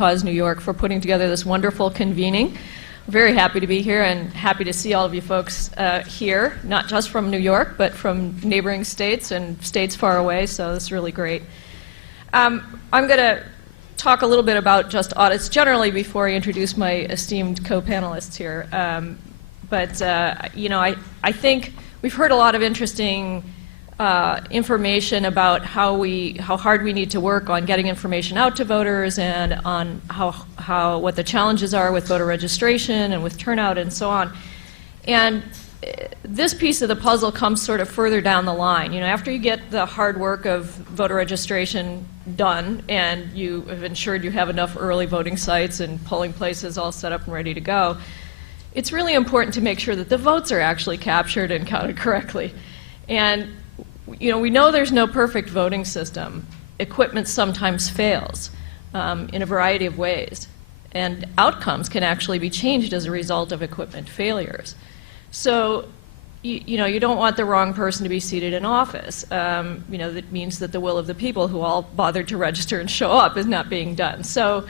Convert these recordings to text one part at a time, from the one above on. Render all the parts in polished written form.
Cause New York for putting together this wonderful convening. Very happy to be here and happy to see all of you folks here, not just from New York, but from neighboring states and states far away, so this is really great. I'm going to talk a little bit about just audits generally before I introduce my esteemed co-panelists here. You know, I think we've heard a lot of interesting information about how hard we need to work on getting information out to voters and on what the challenges are with voter registration and with turnout and so on. And this piece of the puzzle comes sort of further down the line. You know, after you get the hard work of voter registration done and you have ensured you have enough early voting sites and polling places all set up and ready to go, it's really important to make sure that the votes are actually captured and counted correctly. And you know, we know there's no perfect voting system. Equipment sometimes fails in a variety of ways, and outcomes can actually be changed as a result of equipment failures. So, you know, you don't want the wrong person to be seated in office. You know, that means that the will of the people who all bothered to register and show up is not being done. So,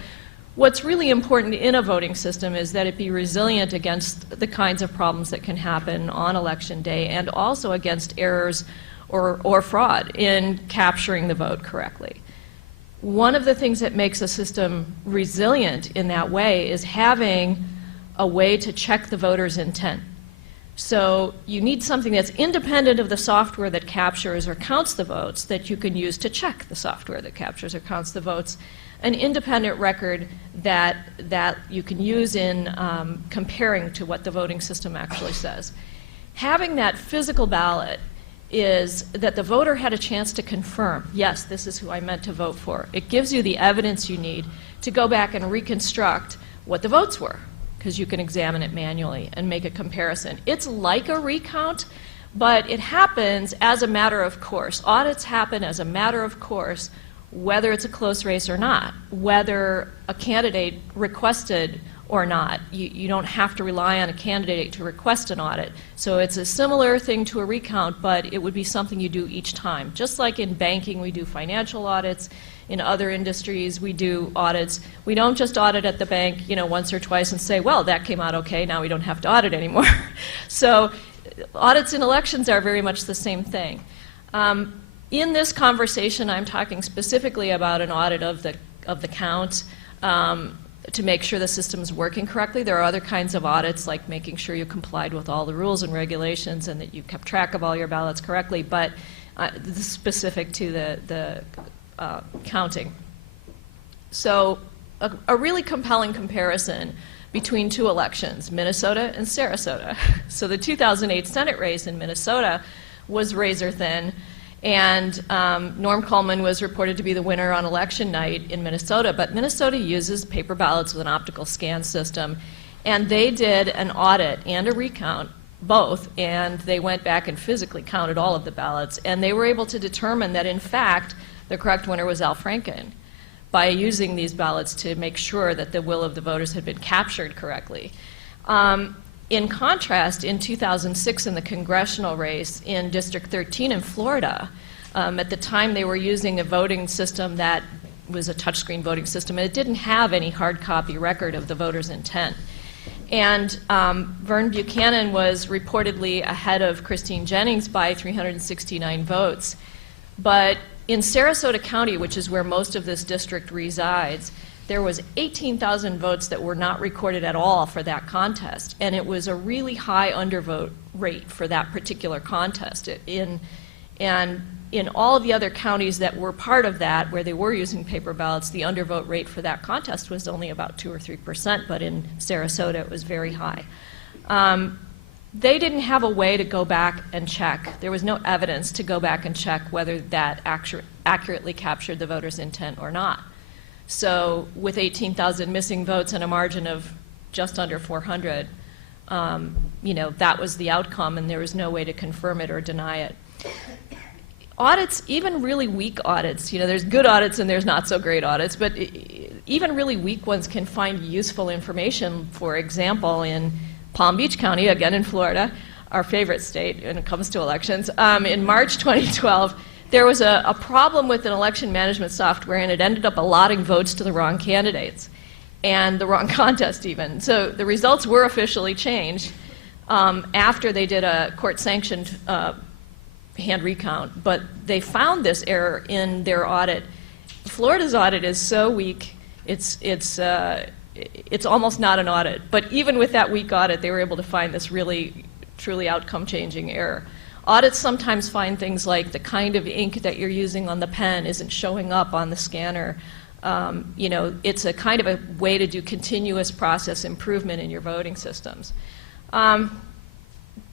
what's really important in a voting system is that it be resilient against the kinds of problems that can happen on election day and also against errors or fraud in capturing the vote correctly. One of the things that makes a system resilient in that way is having a way to check the voter's intent. So you need something that's independent of the software that captures or counts the votes that you can use to check the software that captures or counts the votes, an independent record that you can use in comparing to what the voting system actually says. Having that physical ballot is that the voter had a chance to confirm, yes, this is who I meant to vote for. It gives you the evidence you need to go back and reconstruct what the votes were, because you can examine it manually and make a comparison. It's like a recount, but it happens as a matter of course. Audits happen as a matter of course, whether it's a close race or not, whether a candidate requested or not. You don't have to rely on a candidate to request an audit. So it's a similar thing to a recount, but it would be something you do each time. Just like in banking, we do financial audits. In other industries, we do audits. We don't just audit at the bank, you know, once or twice and say, well, that came out okay, now we don't have to audit anymore. So audits in elections are very much the same thing. In this conversation, I'm talking specifically about an audit of the count, to make sure the system's working correctly. There are other kinds of audits, like making sure you complied with all the rules and regulations and that you kept track of all your ballots correctly, but this is specific to the counting. So a really compelling comparison between two elections, Minnesota and Sarasota. So the 2008 Senate race in Minnesota was razor thin, and Norm Coleman was reported to be the winner on election night in Minnesota, but Minnesota uses paper ballots with an optical scan system, and they did an audit and a recount, both, and they went back and physically counted all of the ballots, and they were able to determine that, in fact, the correct winner was Al Franken by using these ballots to make sure that the will of the voters had been captured correctly. In contrast, in 2006 in the congressional race in District 13 in Florida, at the time they were using a voting system that was a touchscreen voting system, and it didn't have any hard copy record of the voter's intent. And Vern Buchanan was reportedly ahead of Christine Jennings by 369 votes. But in Sarasota County, which is where most of this district resides, there was 18,000 votes that were not recorded at all for that contest, and it was a really high undervote rate for that particular contest. And in all of the other counties that were part of that, where they were using paper ballots, the undervote rate for that contest was only about 2 or 3%, but in Sarasota it was very high. They didn't have a way to go back and check. There was no evidence to go back and check whether that accurately captured the voter's intent or not. So with 18,000 missing votes and a margin of just under 400, you know, that was the outcome, and there was no way to confirm it or deny it. Audits, even really weak audits, you know, there's good audits and there's not so great audits, but even really weak ones can find useful information. For example, in Palm Beach County, again in Florida, our favorite state when it comes to elections, in March 2012, there was a problem with an election management software, and it ended up allotting votes to the wrong candidates and the wrong contest even. So the results were officially changed after they did a court-sanctioned hand recount, but they found this error in their audit. Florida's audit is so weak, it's almost not an audit. But even with that weak audit, they were able to find this really, truly outcome-changing error. Audits sometimes find things like the kind of ink that you're using on the pen isn't showing up on the scanner. You know, it's a kind of a way to do continuous process improvement in your voting systems.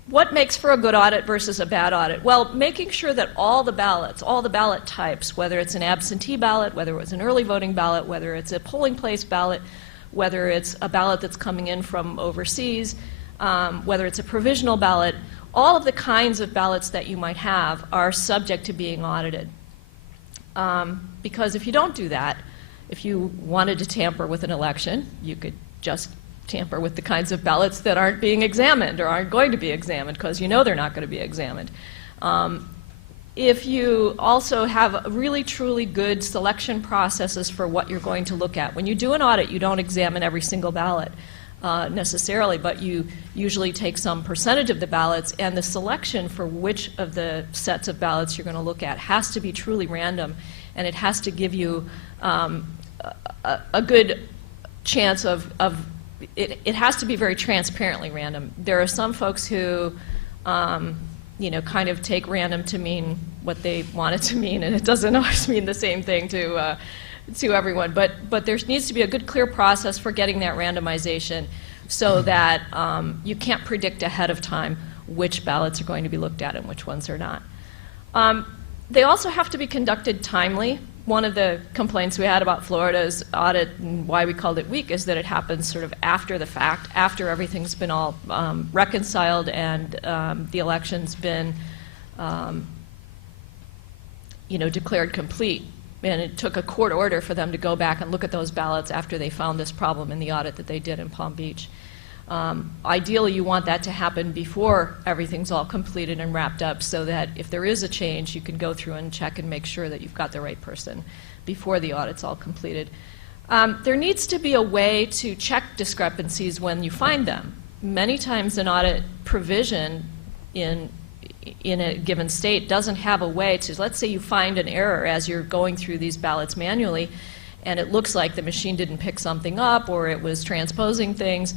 What makes for a good audit versus a bad audit? Well, making sure that all the ballots, all the ballot types, whether it's an absentee ballot, whether it was an early voting ballot, whether it's a polling place ballot, whether it's a ballot that's coming in from overseas, whether it's a provisional ballot, all of the kinds of ballots that you might have are subject to being audited. Because if you don't do that, if you wanted to tamper with an election, you could just tamper with the kinds of ballots that aren't being examined or aren't going to be examined because you know they're not going to be examined. If you also have really truly good selection processes for what you're going to look at. When you do an audit, you don't examine every single ballot necessarily, but you usually take some percentage of the ballots, and the selection for which of the sets of ballots you're going to look at has to be truly random, and it has to give you a good chance of it has to be very transparently random. There are some folks who, you know, kind of take random to mean what they want it to mean, and it doesn't always mean the same thing to everyone. But there needs to be a good, clear process for getting that randomization so that you can't predict ahead of time which ballots are going to be looked at and which ones are not. They also have to be conducted timely. One of the complaints we had about Florida's audit and why we called it weak is that it happens sort of after the fact, after everything's been all reconciled and the election's been you know, declared complete. And it took a court order for them to go back and look at those ballots after they found this problem in the audit that they did in Palm Beach. Ideally, you want that to happen before everything's all completed and wrapped up so that if there is a change, you can go through and check and make sure that you've got the right person before the audit's all completed. There needs to be a way to check discrepancies when you find them. Many times an audit provision in a given state doesn't have a way to, let's say you find an error as you're going through these ballots manually, and it looks like the machine didn't pick something up or it was transposing things.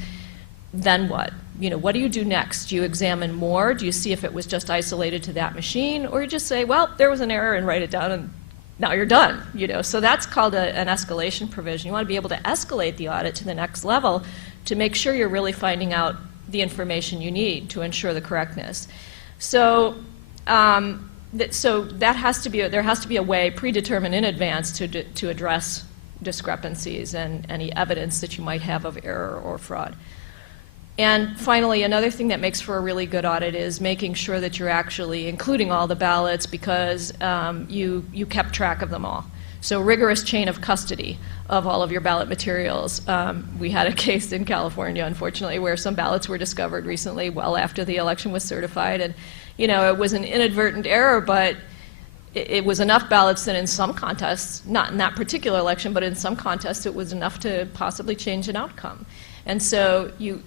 Then what? You know, what do you do next? Do you examine more? Do you see if it was just isolated to that machine? Or you just say, well, there was an error and write it down and now you're done, you know? So that's called an escalation provision. You want to be able to escalate the audit to the next level to make sure you're really finding out the information you need to ensure the correctness. So, there has to be a way predetermined in advance to address discrepancies and any evidence that you might have of error or fraud. And finally, another thing that makes for a really good audit is making sure that you're actually including all the ballots because you kept track of them all. So rigorous chain of custody of all of your ballot materials. We had a case in California, unfortunately, where some ballots were discovered recently well after the election was certified. And, you know, it was an inadvertent error, but it was enough ballots that in some contests, not in that particular election, but in some contests, it was enough to possibly change an outcome. And so you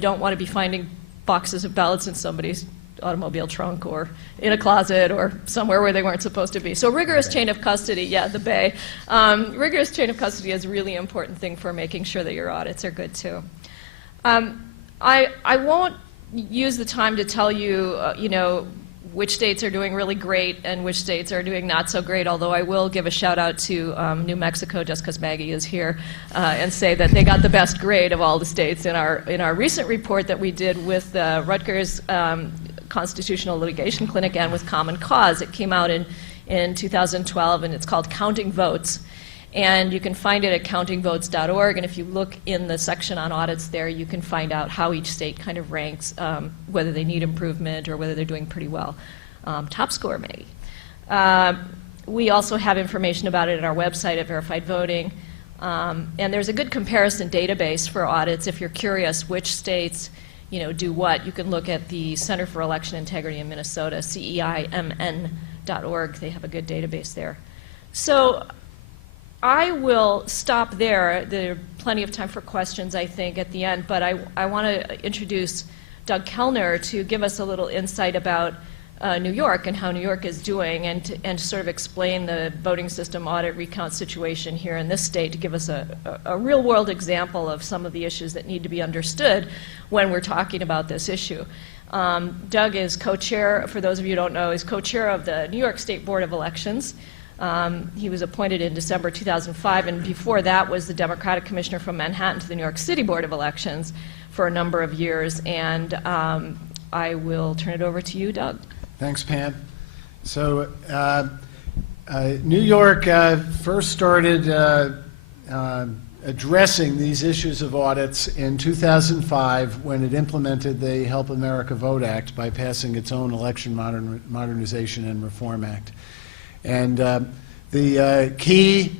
don't want to be finding boxes of ballots in somebody's automobile trunk or in a closet or somewhere where they weren't supposed to be. So rigorous chain of custody, yeah, the Bay. Rigorous chain of custody is a really important thing for making sure that your audits are good too. I won't use the time to tell you, you know, which states are doing really great and which states are doing not so great, although I will give a shout out to New Mexico just because Maggie is here and say that they got the best grade of all the states in our recent report that we did with Rutgers Constitutional Litigation Clinic and with Common Cause. It came out in 2012 and it's called Counting Votes. And you can find it at countingvotes.org, and if you look in the section on audits there, you can find out how each state kind of ranks, whether they need improvement or whether they're doing pretty well. Top score, maybe. We also have information about it at our website at Verified Voting. And there's a good comparison database for audits. If you're curious which states, you know, do what, you can look at the Center for Election Integrity in Minnesota, CEIMN.org. .org. They have a good database there. So I will stop there. There are plenty of time for questions, I think, at the end, but I want to introduce Doug Kellner to give us a little insight about New York and how New York is doing, and sort of explain the voting system audit recount situation here in this state, to give us a real-world example of some of the issues that need to be understood when we're talking about this issue. Doug is co-chair, for those of you who don't know, is co-chair of the New York State Board of Elections. He was appointed in December 2005, and before that was the Democratic Commissioner from Manhattan to the New York City Board of Elections for a number of years. And I will turn it over to you, Doug. Thanks, Pam. So New York first started addressing these issues of audits in 2005 when it implemented the Help America Vote Act by passing its own Election Modernization and Reform Act. And the key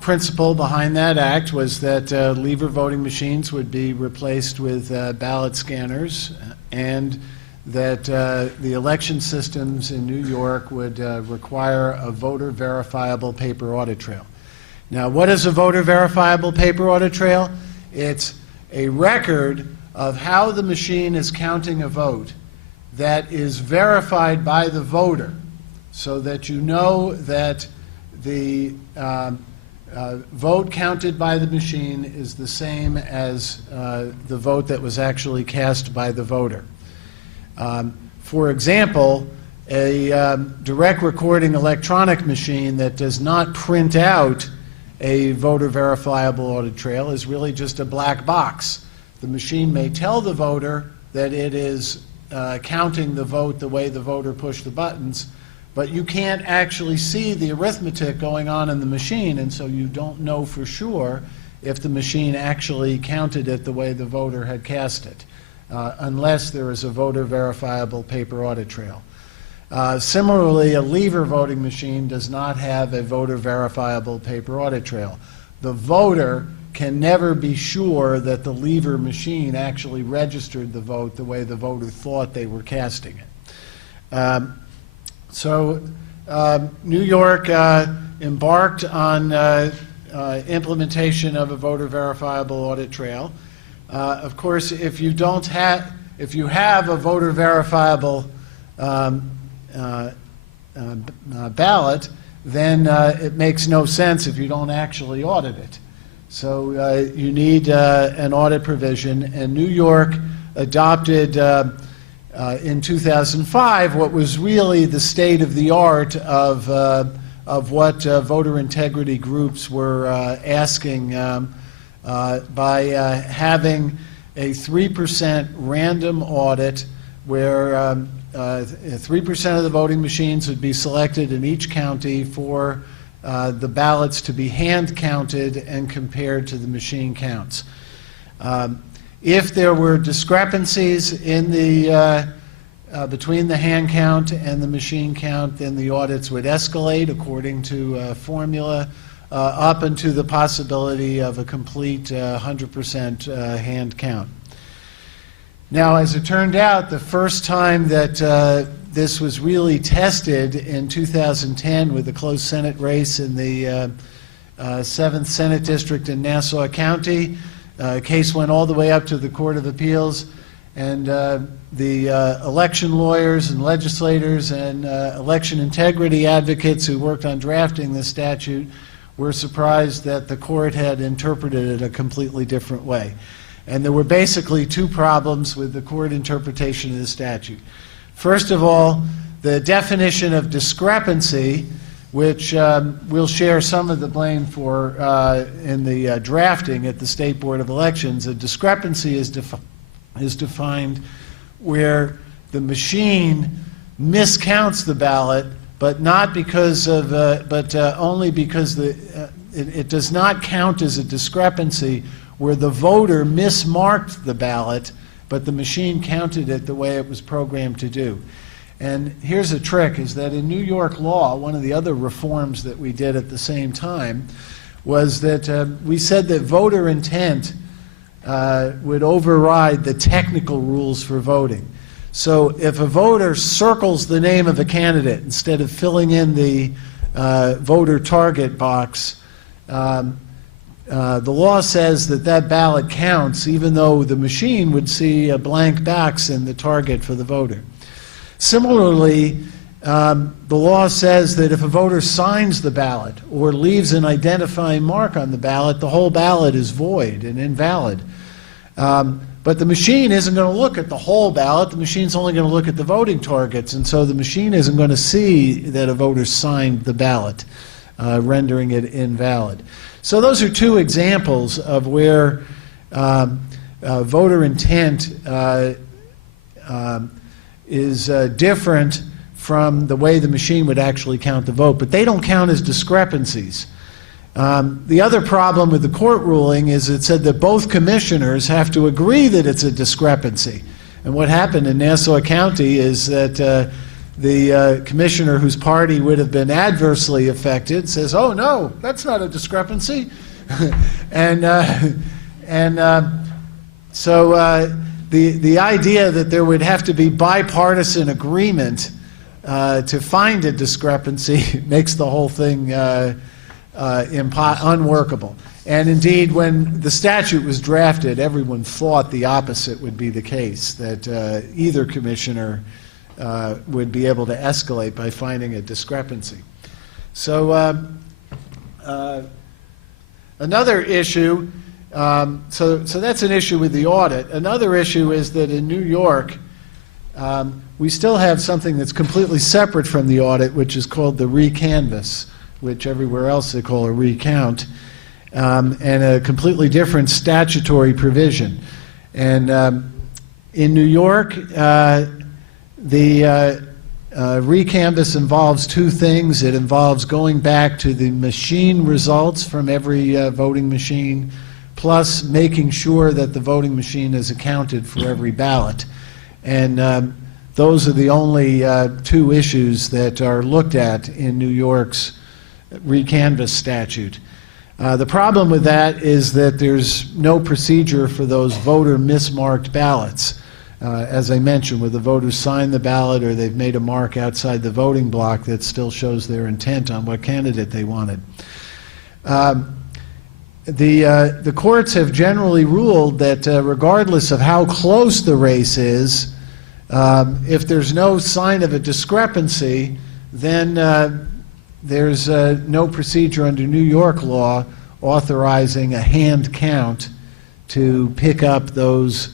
principle behind that act was that lever voting machines would be replaced with ballot scanners, and that the election systems in New York would require a voter verifiable paper audit trail. Now, what is a voter verifiable paper audit trail? It's a record of how the machine is counting a vote that is verified by the voter, so that you know that the vote counted by the machine is the same as the vote that was actually cast by the voter. For example, a direct recording electronic machine that does not print out a voter verifiable audit trail is really just a black box. The machine may tell the voter that it is counting the vote the way the voter pushed the buttons, but you can't actually see the arithmetic going on in the machine, and so you don't know for sure if the machine actually counted it the way the voter had cast it, unless there is a voter verifiable paper audit trail. Similarly, a lever voting machine does not have a voter verifiable paper audit trail. The voter can never be sure that the lever machine actually registered the vote the way the voter thought they were casting it. So New York embarked on implementation of a voter verifiable audit trail. Of course, if you have a voter verifiable ballot, then it makes no sense if you don't actually audit it. So you need an audit provision, and New York adopted in 2005 what was really the state of the art of what voter integrity groups were asking by having a 3% random audit where 3% of the voting machines would be selected in each county for the ballots to be hand counted and compared to the machine counts. If there were discrepancies in the between the hand count and the machine count, then the audits would escalate according to a formula up into the possibility of a complete 100% hand count. Now, as it turned out, the first time that this was really tested in 2010 with a close Senate race in the 7th Senate District in Nassau County, case went all the way up to the Court of Appeals, and the election lawyers and legislators and election integrity advocates who worked on drafting this statute were surprised that the court had interpreted it a completely different way. And there were basically two problems with the court interpretation of the statute. First of all, the definition of discrepancy, which we'll share some of the blame for in the drafting at the State Board of Elections. A discrepancy is defined where the machine miscounts the ballot, but not because of, only because it does not count as a discrepancy where the voter mismarked the ballot, but the machine counted it the way it was programmed to do. And here's a trick, is that in New York law, one of the other reforms that we did at the same time was that we said that voter intent would override the technical rules for voting. So if a voter circles the name of a candidate instead of filling in the voter target box, the law says that that ballot counts even though the machine would see a blank box in the target for the voter. Similarly, the law says that if a voter signs the ballot or leaves an identifying mark on the ballot, the whole ballot is void and invalid. But the machine isn't going to look at the whole ballot. The machine's only going to look at the voting targets, and so the machine isn't going to see that a voter signed the ballot, rendering it invalid. So those are two examples of where voter intent is different from the way the machine would actually count the vote, but they don't count as discrepancies. The other problem with the court ruling is it said that both commissioners have to agree that it's a discrepancy. And what happened in Nassau County is that the commissioner whose party would have been adversely affected says, oh no, that's not a discrepancy. So the idea that there would have to be bipartisan agreement to find a discrepancy makes the whole thing unworkable. And indeed, when the statute was drafted, everyone thought the opposite would be the case, that either commissioner would be able to escalate by finding a discrepancy. So another issue, so that's an issue with the audit. Another issue is that in New York, we still have something that's completely separate from the audit, which is called the recanvass, which everywhere else they call a recount, and a completely different statutory provision. And in New York, the recanvass involves two things. It involves going back to the machine results from every voting machine, plus making sure that the voting machine is accounted for every ballot. And those are the only two issues that are looked at in New York's recanvass statute. The problem with that is that there's no procedure for those voter mismarked ballots. As I mentioned, where the voters sign the ballot or they've made a mark outside the voting block that still shows their intent on what candidate they wanted. The courts have generally ruled that regardless of how close the race is, if there's no sign of a discrepancy, then there's no procedure under New York law authorizing a hand count to pick up those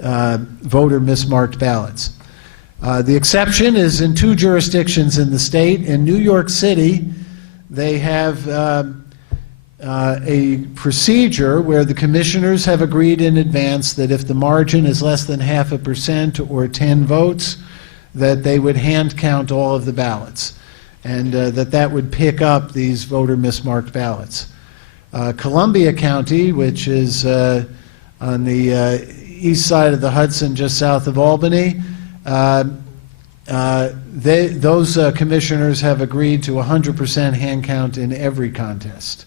voter mismarked ballots. The exception is in two jurisdictions in the state. In New York City, they have a procedure where the commissioners have agreed in advance that if the margin is less than 0.5% or 10 votes, that they would hand count all of the ballots, and that would pick up these voter mismarked ballots. Columbia County, which is on the east side of the Hudson, just south of Albany, those commissioners have agreed to 100% hand count in every contest.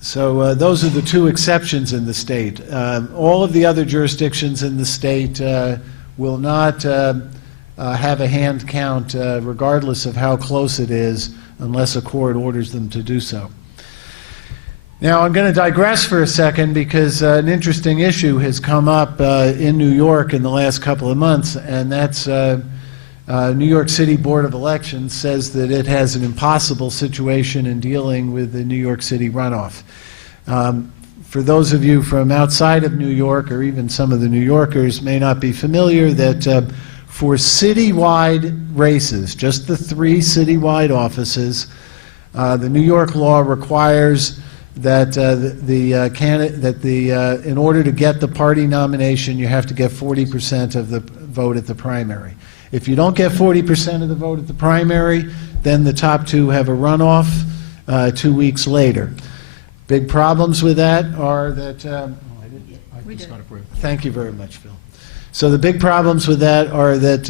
So those are the two exceptions in the state. All of the other jurisdictions in the state will not have a hand count regardless of how close it is, unless a court orders them to do so. Now I'm going to digress for a second because an interesting issue has come up in New York in the last couple of months, and that's New York City Board of Elections says that it has an impossible situation in dealing with the New York City runoff. For those of you from outside of New York, or even some of the New Yorkers may not be familiar, that for citywide races, just the 3 citywide offices, the New York law requires that in order to get the party nomination, you have to get 40% of the vote at the primary. If you don't get 40% of the vote at the primary, then the top 2 have a runoff 2 weeks later. Big problems with that are that... Thank you very much, Phil. So the big problems with that are that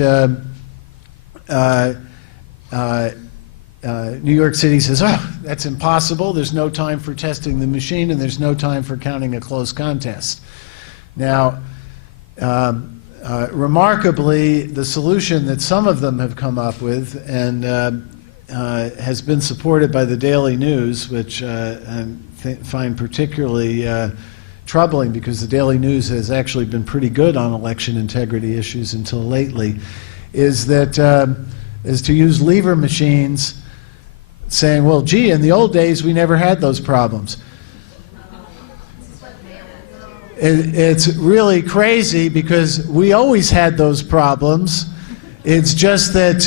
New York City says, oh, that's impossible. There's no time for testing the machine, and there's no time for counting a close contest. Now, remarkably, the solution that some of them have come up with and has been supported by the Daily News, which I find particularly troubling because the Daily News has actually been pretty good on election integrity issues until lately, is to use lever machines, saying, well, gee, in the old days we never had those problems. It's really crazy because we always had those problems. It's just that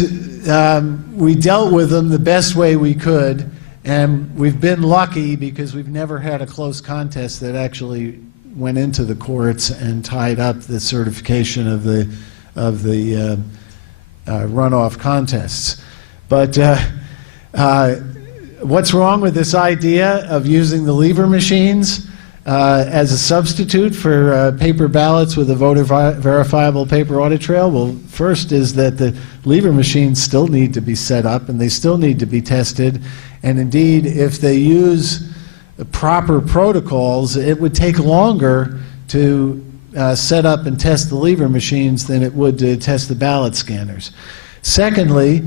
we dealt with them the best way we could, and we've been lucky because we've never had a close contest that actually went into the courts and tied up the certification of the runoff contests. But what's wrong with this idea of using the lever machines as a substitute for paper ballots with a voter verifiable paper audit trail? Well, first is that the lever machines still need to be set up and they still need to be tested. And indeed, if they use proper protocols, it would take longer to set up and test the lever machines than it would to test the ballot scanners. Secondly,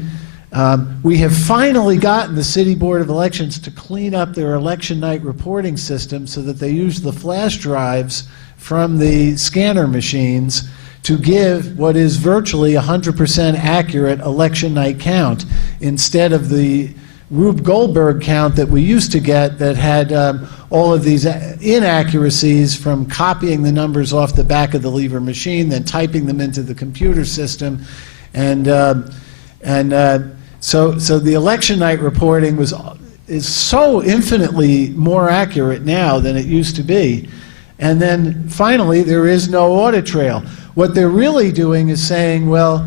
we have finally gotten the City Board of Elections to clean up their election night reporting system so that they use the flash drives from the scanner machines to give what is virtually 100% accurate election night count instead of the Rube Goldberg count that we used to get that had all of these inaccuracies from copying the numbers off the back of the lever machine, then typing them into the computer system. So the election night reporting is so infinitely more accurate now than it used to be. And then finally, there is no audit trail. What they're really doing is saying, well,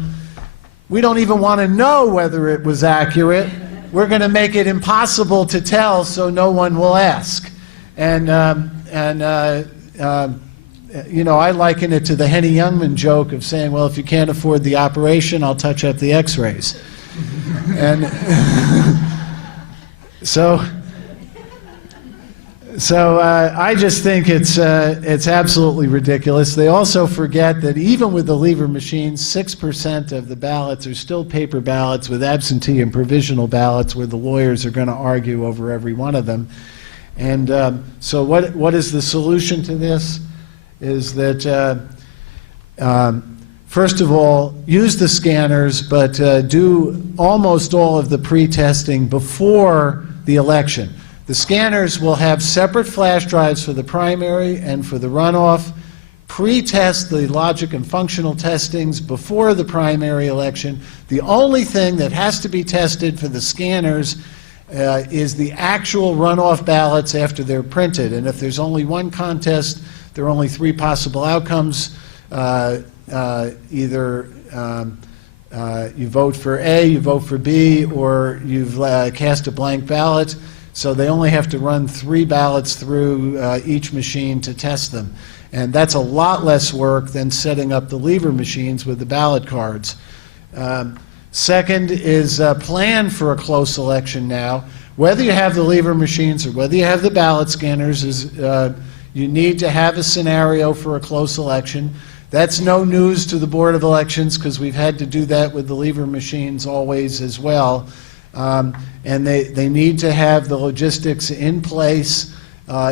we don't even want to know whether it was accurate. We're going to make it impossible to tell so no one will ask. And you know, I liken it to the Henny Youngman joke of saying, well, if you can't afford the operation, I'll touch up the x-rays. And so I just think it's absolutely ridiculous. They also forget that even with the lever machines, 6% of the ballots are still paper ballots with absentee and provisional ballots where the lawyers are going to argue over every one of them. And so what is the solution to this? Is that first of all, use the scanners, but do almost all of the pre-testing before the election. The scanners will have separate flash drives for the primary and for the runoff. Pre-test the logic and functional testings before the primary election. The only thing that has to be tested for the scanners is the actual runoff ballots after they're printed. And if there's only one contest, there are only 3 possible outcomes. Either you vote for A, you vote for B, or you've cast a blank ballot. So they only have to run 3 ballots through each machine to test them. And that's a lot less work than setting up the lever machines with the ballot cards. Second is plan for a close election now. Whether you have the lever machines or whether you have the ballot scanners, you need to have a scenario for a close election. That's no news to the Board of Elections because we've had to do that with the lever machines always as well. And they need to have the logistics in place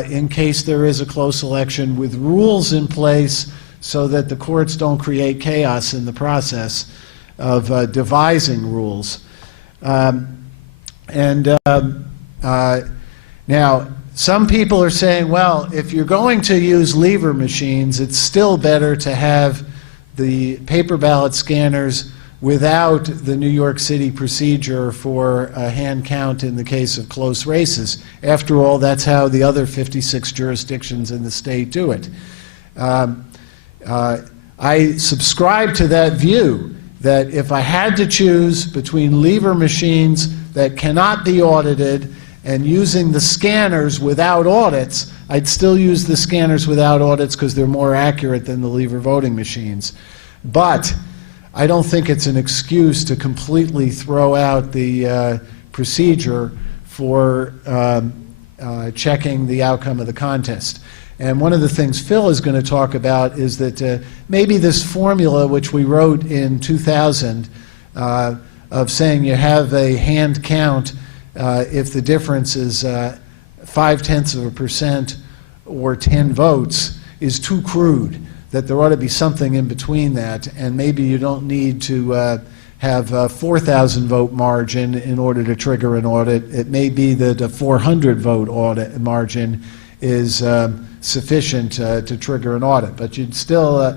in case there is a close election with rules in place so that the courts don't create chaos in the process of devising rules. Now, some people are saying, well, if you're going to use lever machines, it's still better to have the paper ballot scanners without the New York City procedure for a hand count in the case of close races. After all, that's how the other 56 jurisdictions in the state do it. I subscribe to that view that if I had to choose between lever machines that cannot be audited and using the scanners without audits, I'd still use the scanners without audits because they're more accurate than the lever voting machines. But I don't think it's an excuse to completely throw out the procedure for checking the outcome of the contest. And one of the things Phil is going to talk about is that maybe this formula, which we wrote in 2000, of saying you have a hand count if the difference is 0.5% or 10 votes, is too crude, that there ought to be something in between that, and maybe you don't need to have a 4,000 vote margin in order to trigger an audit. It may be that a 400 vote audit margin is sufficient to trigger an audit, but you'd still,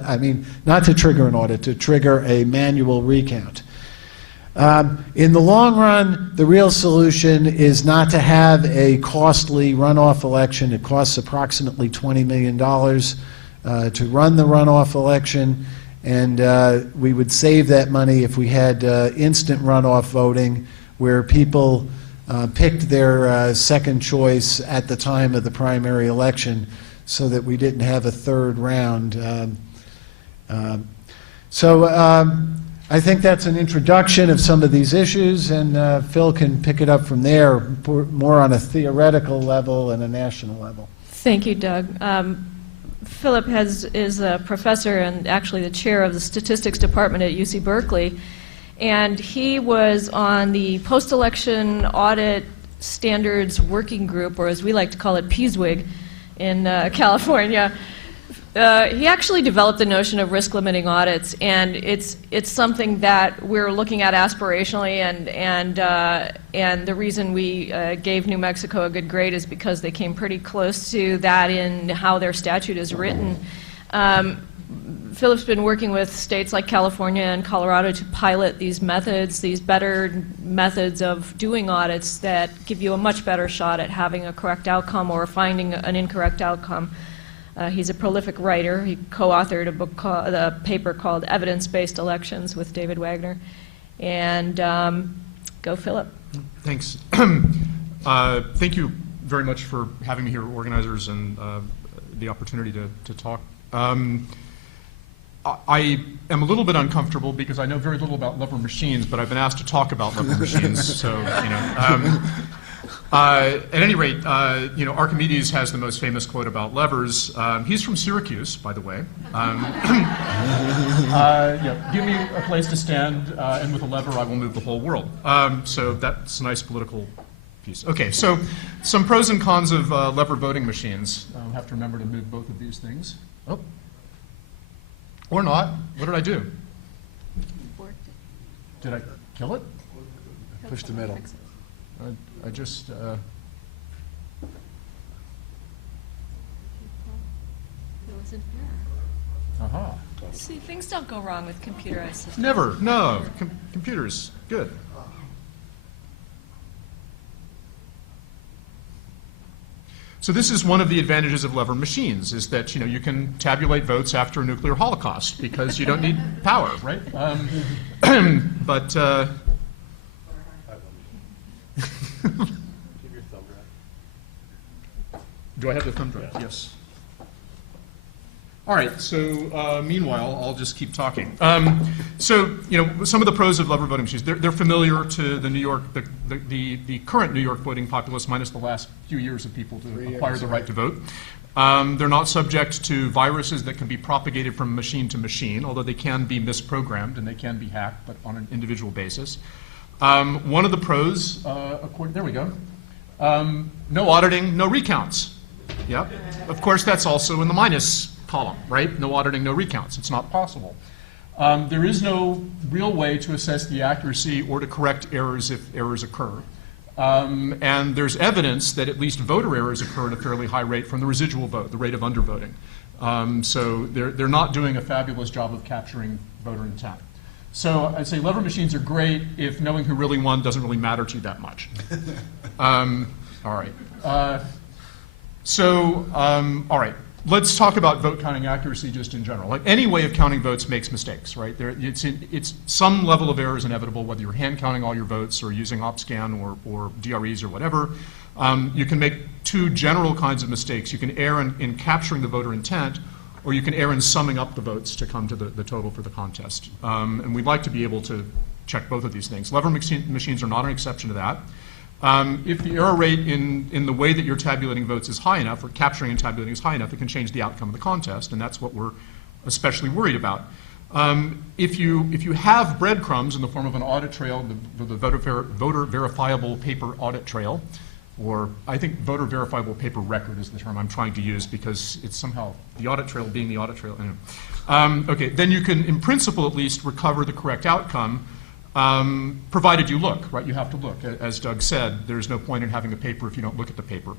not to trigger an audit, to trigger a manual recount. In the long run, the real solution is not to have a costly runoff election. It costs approximately $20 million to run the runoff election, and we would save that money if we had instant runoff voting where people picked their second choice at the time of the primary election so that we didn't have a third round. I think that's an introduction of some of these issues, and Phil can pick it up from there, more on a theoretical level and a national level. Thank you, Doug. Philip is a professor and actually the chair of the statistics department at UC Berkeley, and he was on the post-election audit standards working group, or as we like to call it, PSWIG, in California. He actually developed the notion of risk-limiting audits, and it's something that we're looking at aspirationally, and the reason we gave New Mexico a good grade is because they came pretty close to that in how their statute is written. Philip's been working with states like California and Colorado to pilot these methods, these better methods of doing audits that give you a much better shot at having a correct outcome or finding an incorrect outcome. He's a prolific writer. He co-authored a paper called Evidence-Based Elections with David Wagner. And go, Philip. Thanks. Thank you very much for having me here, organizers, and the opportunity to talk. I am a little bit uncomfortable because I know very little about lever machines, but I've been asked to talk about lever machines, so, you know. At any rate, Archimedes has the most famous quote about levers. He's from Syracuse, by the way. Give me a place to stand, and with a lever I will move the whole world. So that's a nice political piece. Okay, so some pros and cons of lever voting machines. I'll have to remember to move both of these things. Oh. Or not. What did I do? Did I kill it? Push the middle. I just, aha. See, things don't go wrong with computerized systems. Never, no. Computers, good. So this is one of the advantages of lever machines, is that you can tabulate votes after a nuclear holocaust because you don't need power, right? But do I have the thumb drive? Yes. All right. So meanwhile, I'll just keep talking. So some of the pros of lever voting machines. They're familiar to the New York, the current New York voting populace, minus the last few years of people to acquire the right to vote. They're not subject to viruses that can be propagated from machine to machine, although they can be misprogrammed and they can be hacked, but on an individual basis. One of the pros, there we go. No auditing, no recounts. Yep. Of course, that's also in the minus column, right? No auditing, no recounts. It's not possible. There is no real way to assess the accuracy or to correct errors if errors occur. And there's evidence that at least voter errors occur at a fairly high rate from the residual vote, the rate of undervoting. So they're not doing a fabulous job of capturing voter intent. So I'd say lever machines are great if knowing who really won doesn't really matter to you that much. All right. All right. Let's talk about vote counting accuracy just in general. Like any way of counting votes makes mistakes, right? It's some level of error is inevitable, whether you're hand counting all your votes or using OpScan or DREs or whatever. You can make two general kinds of mistakes. You can err in capturing the voter intent, or you can err in summing up the votes to come to the total for the contest. And we'd like to be able to check both of these things. Lever machines are not an exception to that. If the error rate in the way that you're tabulating votes is high enough, or capturing and tabulating is high enough, it can change the outcome of the contest, and that's what we're especially worried about. If you have breadcrumbs in the form of an audit trail, the voter verifiable paper audit trail, or I think voter verifiable paper record is the term I'm trying to use because it's somehow the audit trail being the audit trail. Anyway. Okay, then you can, in principle at least, recover the correct outcome, provided you look, right? You have to look. As Doug said, there's no point in having a paper if you don't look at the paper.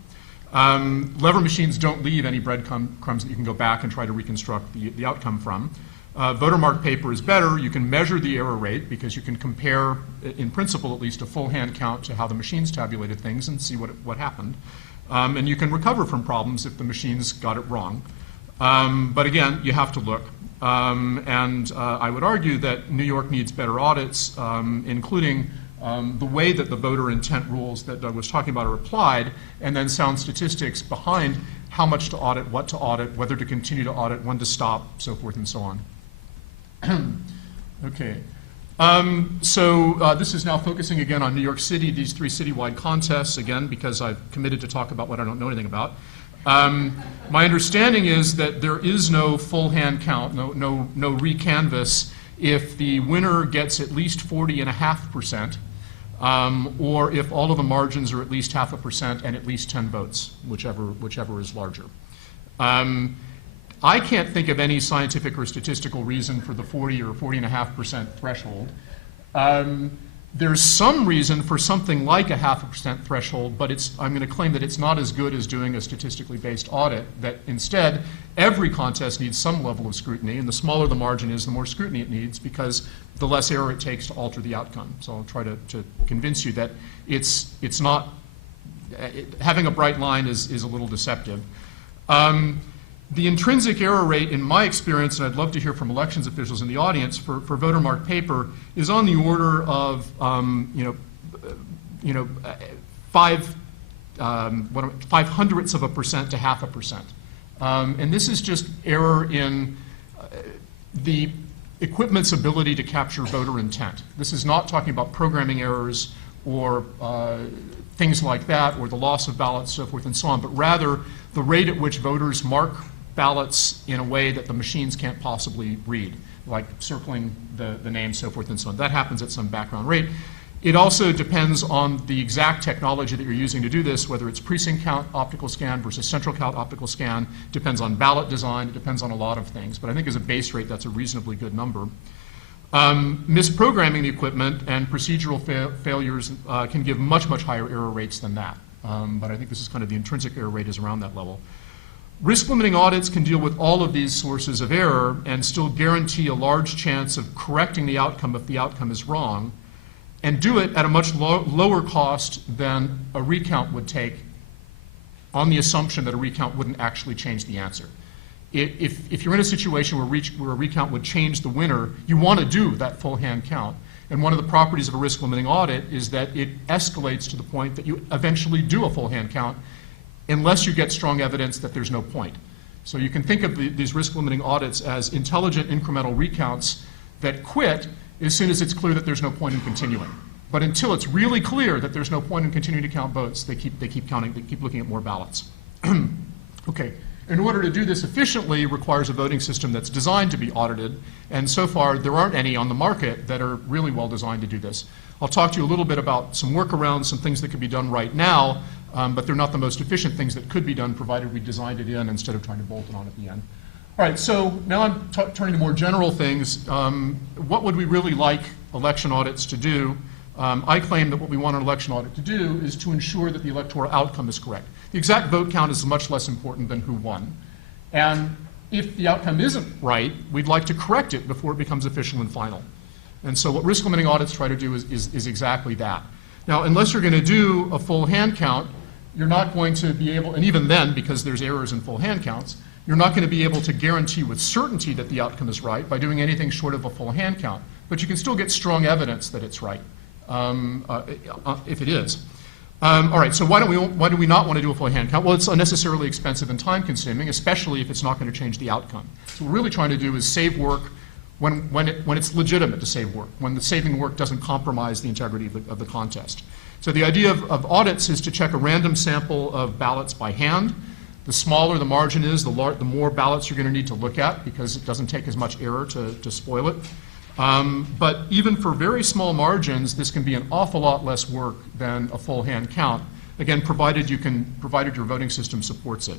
Lever machines don't leave any breadcrumbs that you can go back and try to reconstruct the outcome from. Voter marked paper is better. You can measure the error rate because you can compare, in principle at least, a full hand count to how the machines tabulated things and see what happened. And you can recover from problems if the machines got it wrong. But again, you have to look. I would argue that New York needs better audits, including the way that the voter intent rules that Doug was talking about are applied, and then sound statistics behind how much to audit, what to audit, whether to continue to audit, when to stop, so forth and so on. Okay. This is now focusing again on New York City, these 3 citywide contests, again, because I've committed to talk about what I don't know anything about. My understanding is that there is no full hand count, no recanvass if the winner gets at least 40.5%, or if all of the margins are at least 0.5% and at least 10 votes, whichever is larger. I can't think of any scientific or statistical reason for the 40 or 40.5% threshold. There's some reason for something like a 0.5% threshold, but I'm going to claim that it's not as good as doing a statistically based audit, that instead every contest needs some level of scrutiny, and the smaller the margin is, the more scrutiny it needs, because the less error it takes to alter the outcome. So I'll try to convince you that it's not, having a bright line is a little deceptive. The intrinsic error rate, in my experience, and I'd love to hear from elections officials in the audience, for voter marked paper is on the order of 0.05% to 0.5%. And this is just error in the equipment's ability to capture voter intent. This is not talking about programming errors or things like that, or the loss of ballots, so forth and so on, but rather the rate at which voters mark ballots in a way that the machines can't possibly read, like circling the name, so forth and so on. That happens at some background rate. It also depends on the exact technology that you're using to do this, whether it's precinct count optical scan versus central count optical scan, depends on ballot design, it depends on a lot of things. But I think as a base rate, that's a reasonably good number. Misprogramming the equipment and procedural failures can give much, much higher error rates than that. But I think this is kind of the intrinsic error rate is around that level. Risk-limiting audits can deal with all of these sources of error and still guarantee a large chance of correcting the outcome if the outcome is wrong, and do it at a much lower cost than a recount would take on the assumption that a recount wouldn't actually change the answer. If you're in a situation where a recount would change the winner, you want to do that full hand count. And one of the properties of a risk-limiting audit is that it escalates to the point that you eventually do a full hand count unless you get strong evidence that there's no point. So you can think of these risk-limiting audits as intelligent incremental recounts that quit as soon as it's clear that there's no point in continuing. But until it's really clear that there's no point in continuing to count votes, they keep counting, they keep looking at more ballots. Okay. In order to do this efficiently requires a voting system that's designed to be audited, and so far there aren't any on the market that are really well designed to do this. I'll talk to you a little bit about some workarounds, some things that could be done right now, but they're not the most efficient things that could be done provided we designed it in instead of trying to bolt it on at the end. All right, so now I'm turning to more general things. What would we really like election audits to do? I claim that what we want an election audit to do is to ensure that the electoral outcome is correct. The exact vote count is much less important than who won. And if the outcome isn't right, we'd like to correct it before it becomes official and final. And so what risk-limiting audits try to do is exactly that. Now, unless you're going to do a full hand count, you're not going to be able, and even then, because there's errors in full hand counts, you're not going to be able to guarantee with certainty that the outcome is right by doing anything short of a full hand count. But you can still get strong evidence that it's right, if it is. All right, so why do we not want to do a full hand count? Well, it's unnecessarily expensive and time consuming, especially if it's not going to change the outcome. So what we're really trying to do is save work when it's legitimate to save work, when the saving work doesn't compromise the integrity of the contest. So the idea of audits is to check a random sample of ballots by hand. The smaller the margin is, the more ballots you're going to need to look at, because it doesn't take as much error to spoil it. But even for very small margins, this can be an awful lot less work than a full hand count. Again, provided your voting system supports it.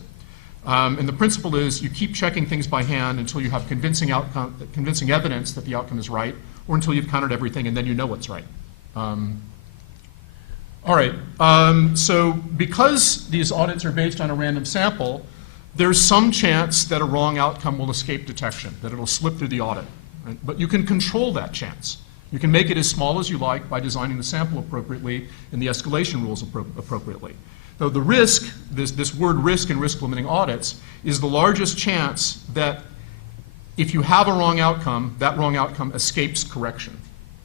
And the principle is you keep checking things by hand until you have convincing evidence that the outcome is right, or until you've counted everything and then you know what's right. All right, so because these audits are based on a random sample, there's some chance that a wrong outcome will escape detection, that it'll slip through the audit. Right? But you can control that chance. You can make it as small as you like by designing the sample appropriately and the escalation rules appropriately. Though the risk, this word risk in risk limiting audits, is the largest chance that if you have a wrong outcome, that wrong outcome escapes correction.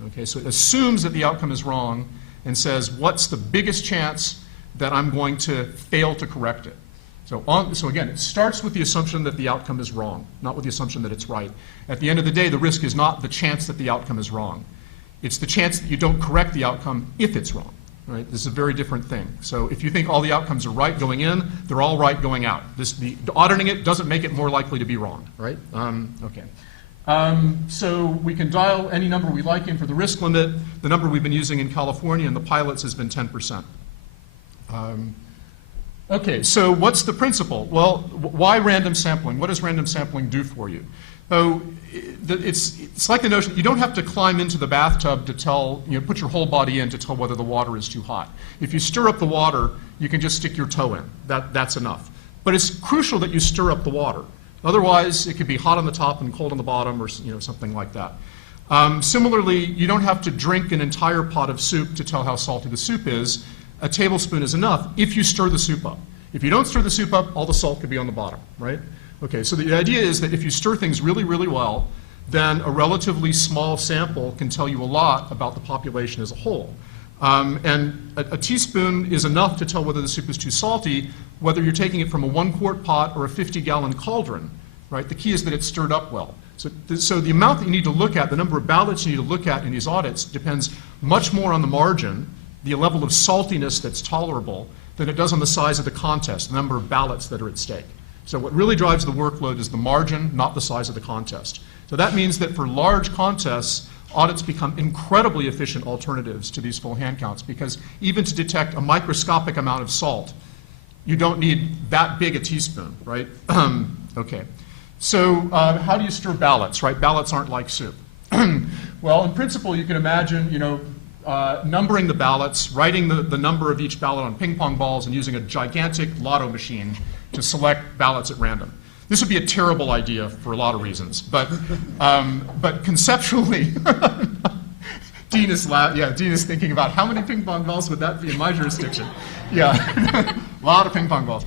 Okay, so it assumes that the outcome is wrong and says, what's the biggest chance that I'm going to fail to correct it? So again, it starts with the assumption that the outcome is wrong, not with the assumption that it's right. At the end of the day, the risk is not the chance that the outcome is wrong. It's the chance that you don't correct the outcome if it's wrong. Right? This is a very different thing. So if you think all the outcomes are right going in, they're all right going out. Auditing it doesn't make it more likely to be wrong. Right? Okay. So we can dial any number we like in for the risk limit. The number we've been using in California in the pilots has been 10%. Okay, so what's the principle? Well, why random sampling? What does random sampling do for you? So it's like the notion that you don't have to climb into the bathtub to put your whole body in to tell whether the water is too hot. If you stir up the water, you can just stick your toe in. That's enough. But it's crucial that you stir up the water. Otherwise, it could be hot on the top and cold on the bottom, or something like that. Similarly, you don't have to drink an entire pot of soup to tell how salty the soup is. A tablespoon is enough if you stir the soup up. If you don't stir the soup up, all the salt could be on the bottom, right? Okay, so the idea is that if you stir things really, really well, then a relatively small sample can tell you a lot about the population as a whole. And a teaspoon is enough to tell whether the soup is too salty, whether you're taking it from a 1-quart pot or a 50-gallon cauldron, right? The key is that it's stirred up well. So the amount that you need to look at, the number of ballots you need to look at in these audits depends much more on the margin, the level of saltiness that's tolerable, than it does on the size of the contest, the number of ballots that are at stake. So what really drives the workload is the margin, not the size of the contest. So that means that for large contests, audits become incredibly efficient alternatives to these full hand counts, because even to detect a microscopic amount of salt, you don't need that big a teaspoon, right? Okay. So how do you stir ballots, right? Ballots aren't like soup. Well, in principle, you can imagine, numbering the ballots, writing the number of each ballot on ping pong balls, and using a gigantic lotto machine to select ballots at random. This would be a terrible idea for a lot of reasons, but conceptually, Dean is thinking about how many ping pong balls would that be in my jurisdiction? Yeah, a lot of ping pong balls.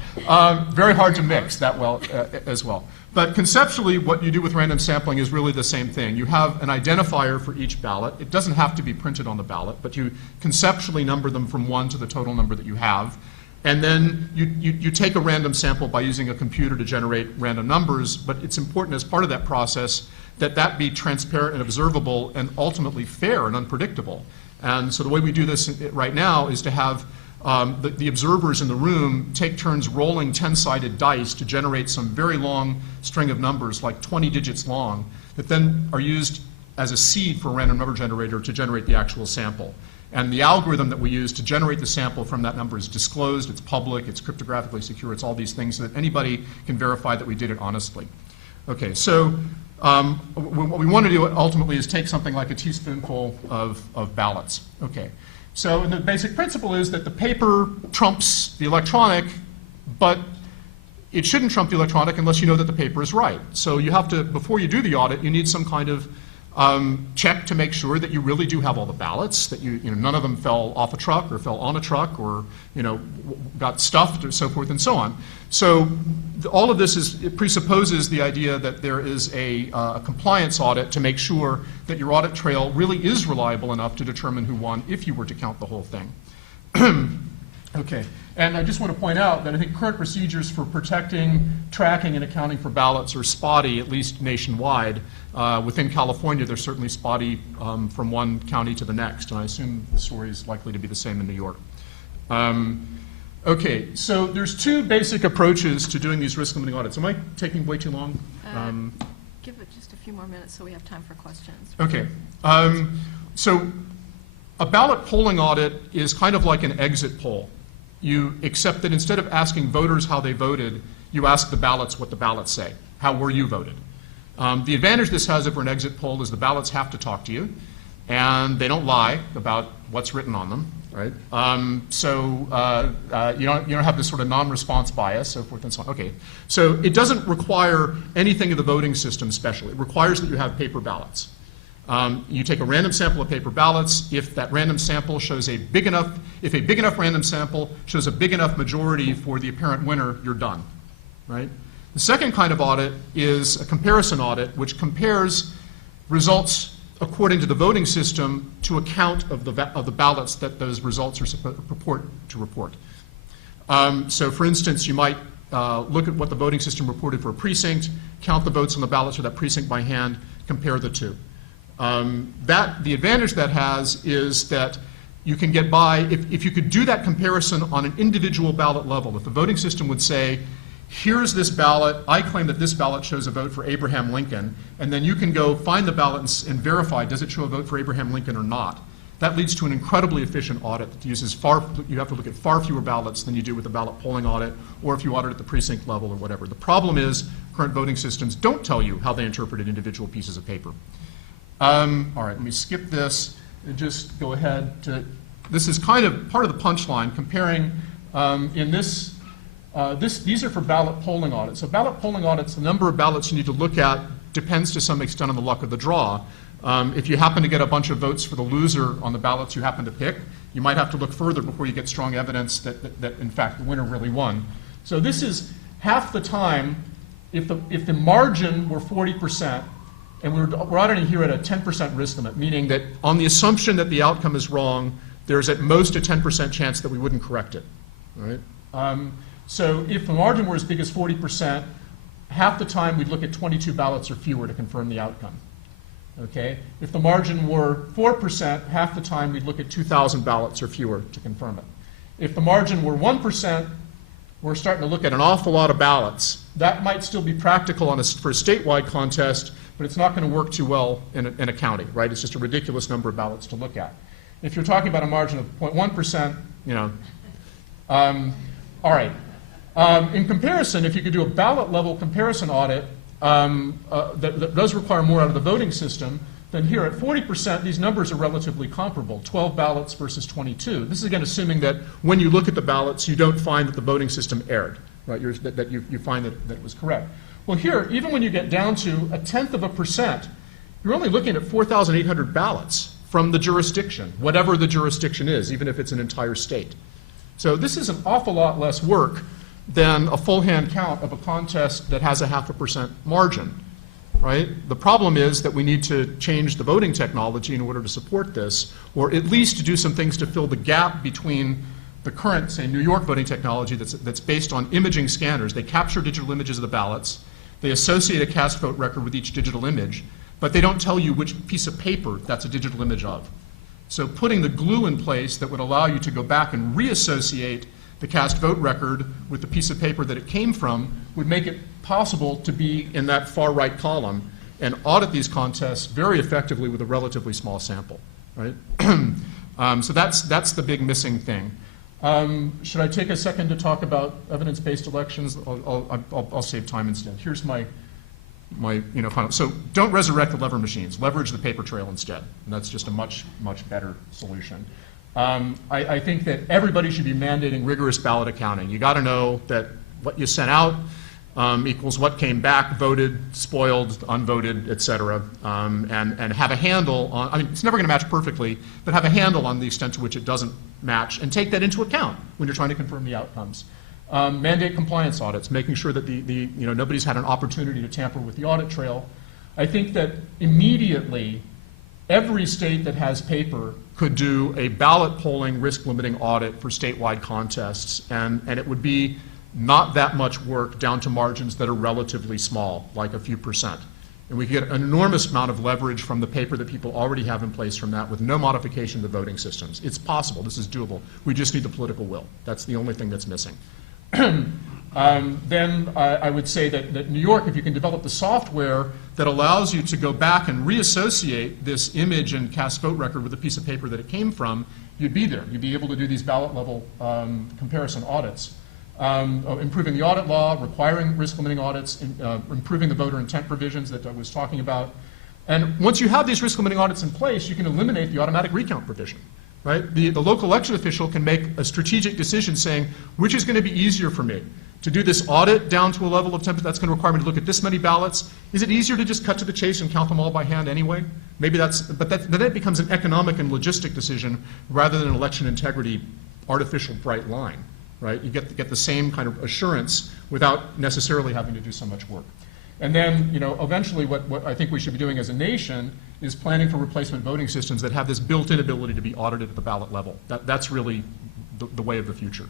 Very hard to mix that well as well. But conceptually, what you do with random sampling is really the same thing. You have an identifier for each ballot. It doesn't have to be printed on the ballot, but you conceptually number them from 1 to the total number that you have. And then you take a random sample by using a computer to generate random numbers, but it's important as part of that process that be transparent and observable and ultimately fair and unpredictable. And so the way we do this right now is to have the observers in the room take turns rolling 10-sided dice to generate some very long string of numbers, like 20 digits long, that then are used as a seed for a random number generator to generate the actual sample. And the algorithm that we use to generate the sample from that number is disclosed, it's public, it's cryptographically secure, it's all these things so that anybody can verify that we did it honestly. Okay, so what we want to do ultimately is take something like a teaspoonful of ballots. Okay, so the basic principle is that the paper trumps the electronic, but it shouldn't trump the electronic unless you know that the paper is right. So you have to, before you do the audit, you need some kind of check to make sure that you really do have all the ballots, that none of them fell off a truck or fell on a truck or got stuffed or so forth and so on. So all of this presupposes the idea that there is a compliance audit to make sure that your audit trail really is reliable enough to determine who won if you were to count the whole thing. Okay, and I just want to point out that I think current procedures for protecting, tracking, and accounting for ballots are spotty, at least nationwide. Within California, they're certainly spotty from one county to the next, and I assume the story is likely to be the same in New York. Okay, so there's two basic approaches to doing these risk-limiting audits. Am I taking way too long? Give it just a few more minutes so we have time for questions. Okay, so a ballot polling audit is kind of like an exit poll. You accept that instead of asking voters how they voted, you ask the ballots what the ballots say. How were you voted? The advantage this has over an exit poll is the ballots have to talk to you, and they don't lie about what's written on them, right? You don't have this sort of non-response bias, so forth and so on. Okay, so it doesn't require anything of the voting system specially. It requires that you have paper ballots. You take a random sample of paper ballots. If that random sample shows if a big enough random sample shows a big enough majority for the apparent winner, you're done, right? The second kind of audit is a comparison audit, which compares results according to the voting system to a count of the ballots that those results are purport to report. So for instance, you might look at what the voting system reported for a precinct, count the votes on the ballots for that precinct by hand, compare the two. The advantage that has is that you can get by, if you could do that comparison on an individual ballot level, if the voting system would say, here's this ballot, I claim that this ballot shows a vote for Abraham Lincoln, and then you can go find the ballot and verify, does it show a vote for Abraham Lincoln or not? That leads to an incredibly efficient audit that uses you have to look at far fewer ballots than you do with a ballot polling audit, or if you audit at the precinct level or whatever. The problem is current voting systems don't tell you how they interpreted individual pieces of paper. All right, let me skip this and just go ahead to, this is kind of part of the punchline, comparing these are for ballot polling audits. So ballot polling audits, the number of ballots you need to look at depends to some extent on the luck of the draw. If you happen to get a bunch of votes for the loser on the ballots you happen to pick, you might have to look further before you get strong evidence that in fact the winner really won. So this is half the time, if the margin were 40%, and we're auditing here at a 10% risk limit, meaning that on the assumption that the outcome is wrong, there's at most a 10% chance that we wouldn't correct it, right? So if the margin were as big as 40%, half the time we'd look at 22 ballots or fewer to confirm the outcome, okay? If the margin were 4%, half the time we'd look at 2,000 ballots or fewer to confirm it. If the margin were 1%, we're starting to look at an awful lot of ballots. That might still be practical for a statewide contest, but it's not going to work too well in a county, right? It's just a ridiculous number of ballots to look at. If you're talking about a margin of 0.1%, all right. In comparison, if you could do a ballot level comparison audit that does require more out of the voting system, then here at 40%, these numbers are relatively comparable, 12 ballots versus 22. This is again assuming that when you look at the ballots, you don't find that the voting system erred, right? That you find that it was correct. Well here, even when you get down to 0.1%, you're only looking at 4,800 ballots from the jurisdiction, whatever the jurisdiction is, even if it's an entire state. So this is an awful lot less work than a full hand count of a contest that has a 0.5% margin, right? The problem is that we need to change the voting technology in order to support this, or at least to do some things to fill the gap between the current, say, New York voting technology that's based on imaging scanners. They capture digital images of the ballots, they associate a cast vote record with each digital image, but they don't tell you which piece of paper that's a digital image of. So putting the glue in place that would allow you to go back and reassociate the cast vote record with the piece of paper that it came from would make it possible to be in that far right column and audit these contests very effectively with a relatively small sample, right? So that's the big missing thing. Should I take a second to talk about evidence-based elections? I'll save time instead. Here's my final. So don't resurrect the lever machines. Leverage the paper trail instead. And that's just a much better solution. I think that everybody should be mandating rigorous ballot accounting. You got to know that what you sent out equals what came back, voted, spoiled, unvoted, et cetera, and have a handle on, I mean, it's never going to match perfectly, but have a handle on the extent to which it doesn't match, and take that into account when you're trying to confirm the outcomes. Mandate compliance audits, making sure that nobody's had an opportunity to tamper with the audit trail. I think that immediately every state that has paper could do a ballot polling risk-limiting audit for statewide contests, and it would be not that much work down to margins that are relatively small, like a few percent. And we get an enormous amount of leverage from the paper that people already have in place from that with no modification to the voting systems. It's possible. This is doable. We just need the political will. That's the only thing that's missing. Then I would say that New York, if you can develop the software that allows you to go back and reassociate this image and cast vote record with a piece of paper that it came from, you'd be there. You'd be able to do these ballot level comparison audits. Improving the audit law, requiring risk-limiting audits, improving the voter intent provisions that I was talking about. And once you have these risk-limiting audits in place, you can eliminate the automatic recount provision, right? The local election official can make a strategic decision saying, which is going to be easier for me? To do this audit down to a level of temp that's going to require me to look at this many ballots? Is it easier to just cut to the chase and count them all by hand anyway? Maybe then it becomes an economic and logistic decision rather than an election integrity artificial bright line. Right? You get the same kind of assurance without necessarily having to do so much work. And then, eventually what I think we should be doing as a nation is planning for replacement voting systems that have this built-in ability to be audited at the ballot level. That's really the way of the future.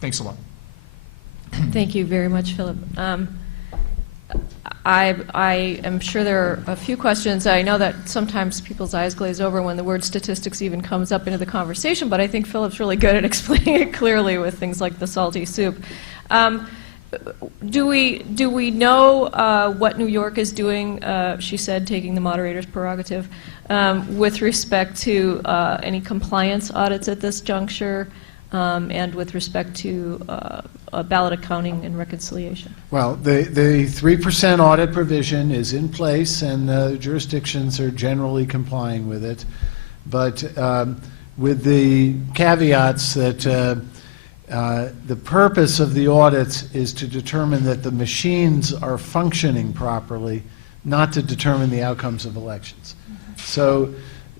Thanks a lot. Thank you very much, Philip. I am sure there are a few questions. I know that sometimes people's eyes glaze over when the word statistics even comes up into the conversation, but I think Philip's really good at explaining it clearly with things like the salty soup. Do we know what New York is doing, she said, taking the moderator's prerogative, with respect to any compliance audits at this juncture, and with respect to ballot accounting and reconciliation? Well, the 3% audit provision is in place, and the jurisdictions are generally complying with it. But with the caveats that the purpose of the audits is to determine that the machines are functioning properly, not to determine the outcomes of elections. So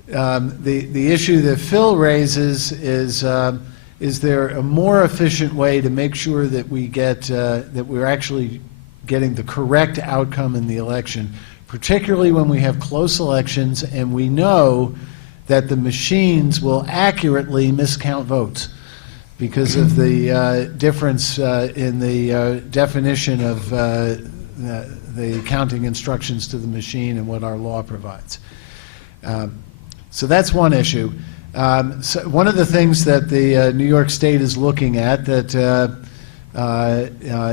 the issue that Phil raises is there a more efficient way to make sure that we get that we're actually getting the correct outcome in the election, particularly when we have close elections and we know that the machines will accurately miscount votes because of the difference in the definition of the counting instructions to the machine and what our law provides. So that's one issue. So one of the things that the New York State is looking at that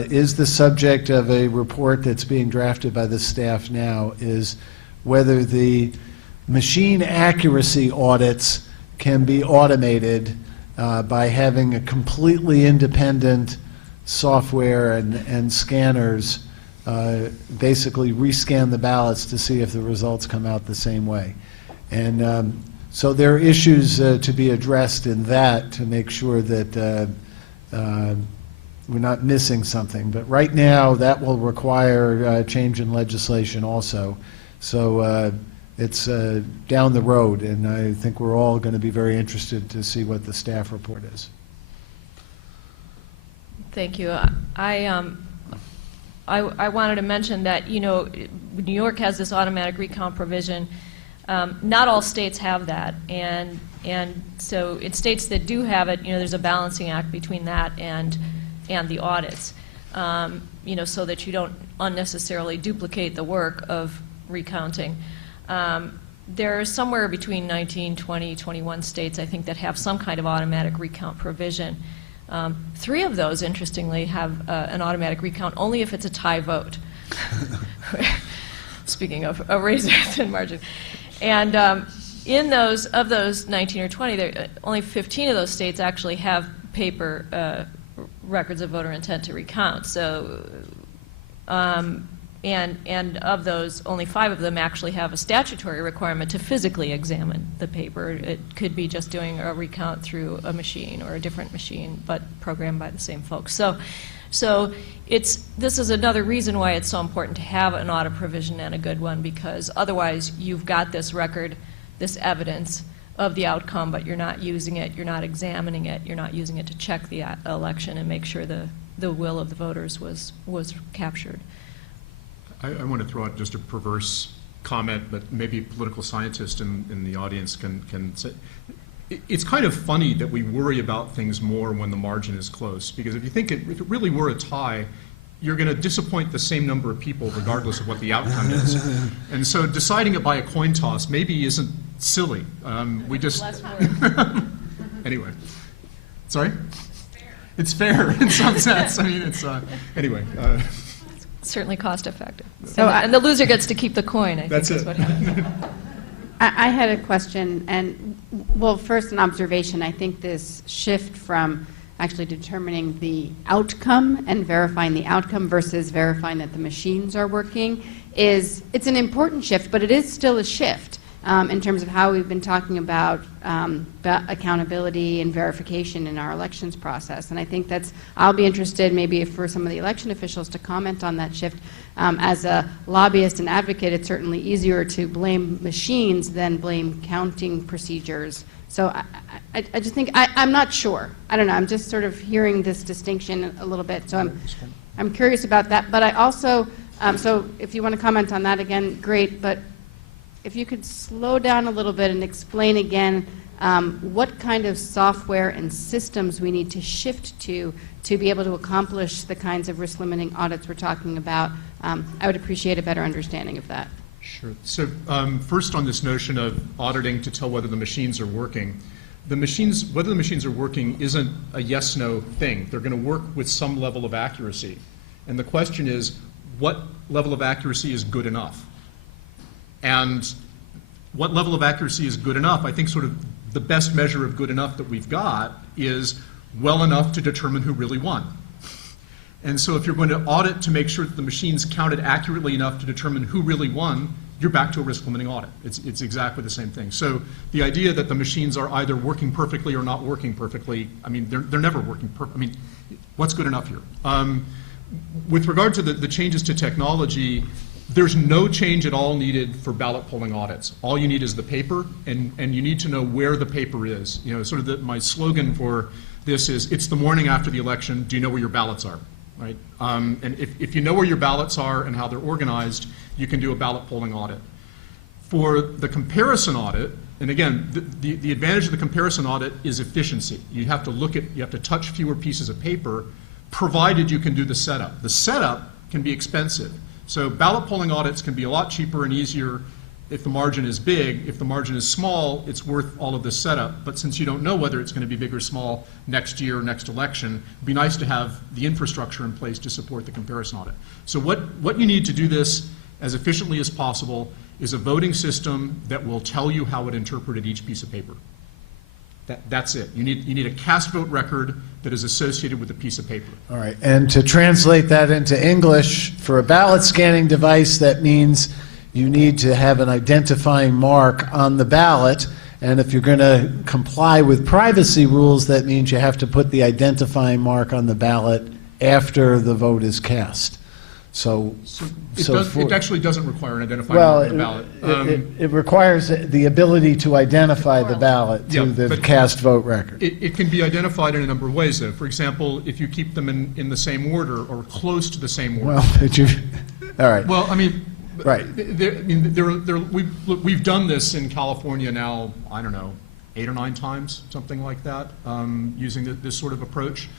is the subject of a report that's being drafted by the staff now is whether the machine accuracy audits can be automated by having a completely independent software and scanners basically rescan the ballots to see if the results come out the same way. And so there are issues to be addressed in that to make sure that we're not missing something. But right now, that will require change in legislation also. So it's down the road, and I think we're all going to be very interested to see what the staff report is. Thank you. I wanted to mention that, New York has this automatic recount provision. Not all states have that, and so in states that do have it, there's a balancing act between that and the audits, so that you don't unnecessarily duplicate the work of recounting. There are somewhere between 19, 20, 21 states, I think, that have some kind of automatic recount provision. 3 of those, interestingly, have an automatic recount only if it's a tie vote. Speaking of a razor-thin margin. And of those 19 or 20, only 15 of those states actually have paper records of voter intent to recount. So, and of those, only 5 of them actually have a statutory requirement to physically examine the paper. It could be just doing a recount through a machine or a different machine, but programmed by the same folks. So this is another reason why it's so important to have an audit provision and a good one, because otherwise you've got this record, this evidence of the outcome, but you're not using it, you're not examining it, you're not using it to check the election and make sure the will of the voters was captured. I want to throw out just a perverse comment, but maybe a political scientist in the audience can say. It's kind of funny that we worry about things more when the margin is close, because if you think if it really were a tie, you're going to disappoint the same number of people regardless of what the outcome is. And so deciding it by a coin toss maybe isn't silly. We just anyway. Sorry? It's fair in some sense. I mean, it's anyway. Certainly cost effective. So and the loser gets to keep the coin, I think That's is it. what happens. I had a question, and well, first an observation. I think this shift from actually determining the outcome and verifying the outcome versus verifying that the machines are working it's an important shift, but it is still a shift in terms of how we've been talking about accountability and verification in our elections process. And I think I'll be interested maybe for some of the election officials to comment on that shift. As a lobbyist and advocate, it's certainly easier to blame machines than blame counting procedures. So I just think, I'm not sure. I don't know, I'm just sort of hearing this distinction a little bit. So I'm curious about that. But I also, so if you want to comment on that again, great. But if you could slow down a little bit and explain again what kind of software and systems we need to shift to be able to accomplish the kinds of risk-limiting audits we're talking about, I would appreciate a better understanding of that. Sure. So first on this notion of auditing to tell whether the machines are working, whether the machines are working isn't a yes-no thing. They're going to work with some level of accuracy. And the question is, what level of accuracy is good enough? And what level of accuracy is good enough? I think sort of the best measure of good enough that we've got is well enough to determine who really won. And so if you're going to audit to make sure that the machines counted accurately enough to determine who really won, you're back to a risk-limiting audit. It's exactly the same thing. So the idea that the machines are either working perfectly or not working perfectly, I mean, they're never working perfectly. I mean, what's good enough here? With regard to the changes to technology, there's no change at all needed for ballot polling audits. All you need is the paper, and you need to know where the paper is. You know, sort of my slogan for this is, it's the morning after the election, do you know where your ballots are? Right? And if you know where your ballots are and how they're organized, you can do a ballot polling audit. For the comparison audit, and again, the advantage of the comparison audit is efficiency. You have to touch fewer pieces of paper, provided you can do the setup. The setup can be expensive. So ballot polling audits can be a lot cheaper and easier if the margin is big. If the margin is small, it's worth all of this setup. But since you don't know whether it's going to be big or small next year or next election, it'd be nice to have the infrastructure in place to support the comparison audit. So what you need to do this as efficiently as possible is a voting system that will tell you how it interpreted each piece of paper. That's it. You need a cast vote record that is associated with a piece of paper. All right, and to translate that into English, for a ballot scanning device, that means you need to have an identifying mark on the ballot, and if you're going to comply with privacy rules, that means you have to put the identifying mark on the ballot after the vote is cast. It actually doesn't require an identifying mark on the ballot. It requires the ability to identify the ballot to the cast vote record. It can be identified in a number of ways, though. For example, if you keep them in the same order or close to the same order. Well, all right. Well, I mean, right. We've done this in California now, I don't know, 8 or 9 times, something like that, using this sort of approach.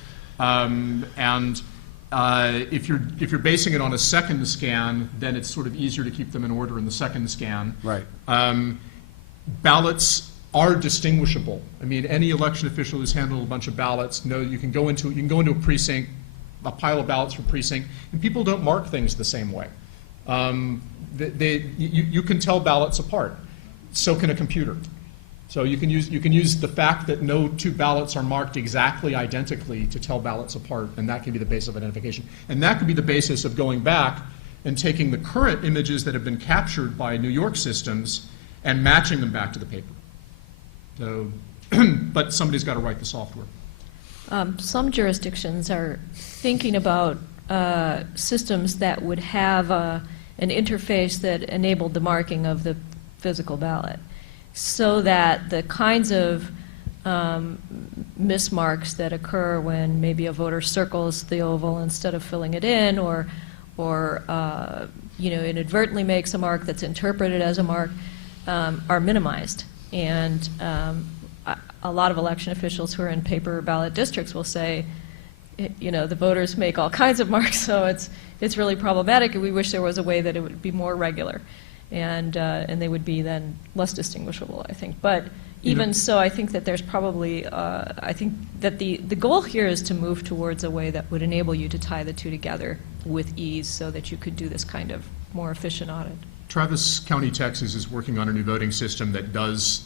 If you're basing it on a second scan, then it's sort of easier to keep them in order in the second scan. Right. Ballots are distinguishable. I mean, any election official who's handled a bunch of ballots knows you can go into a precinct, a pile of ballots from precinct, and people don't mark things the same way. You can tell ballots apart. So can a computer. So you can use the fact that no 2 ballots are marked exactly identically to tell ballots apart, and that can be the basis of identification. And that could be the basis of going back and taking the current images that have been captured by New York systems and matching them back to the paper. So, but somebody's got to write the software. Some jurisdictions are thinking about systems that would have an interface that enabled the marking of the physical ballot, so that the kinds of mismarks that occur when maybe a voter circles the oval instead of filling it in, or or inadvertently makes a mark that's interpreted as a mark are minimized. And a lot of election officials who are in paper ballot districts will say, the voters make all kinds of marks, so it's really problematic, and we wish there was a way that it would be more regular, and they would be then less distinguishable, I think. But even so, I think that there's probably, I think that the goal here is to move towards a way that would enable you to tie the two together with ease so that you could do this kind of more efficient audit. Travis County, Texas is working on a new voting system that does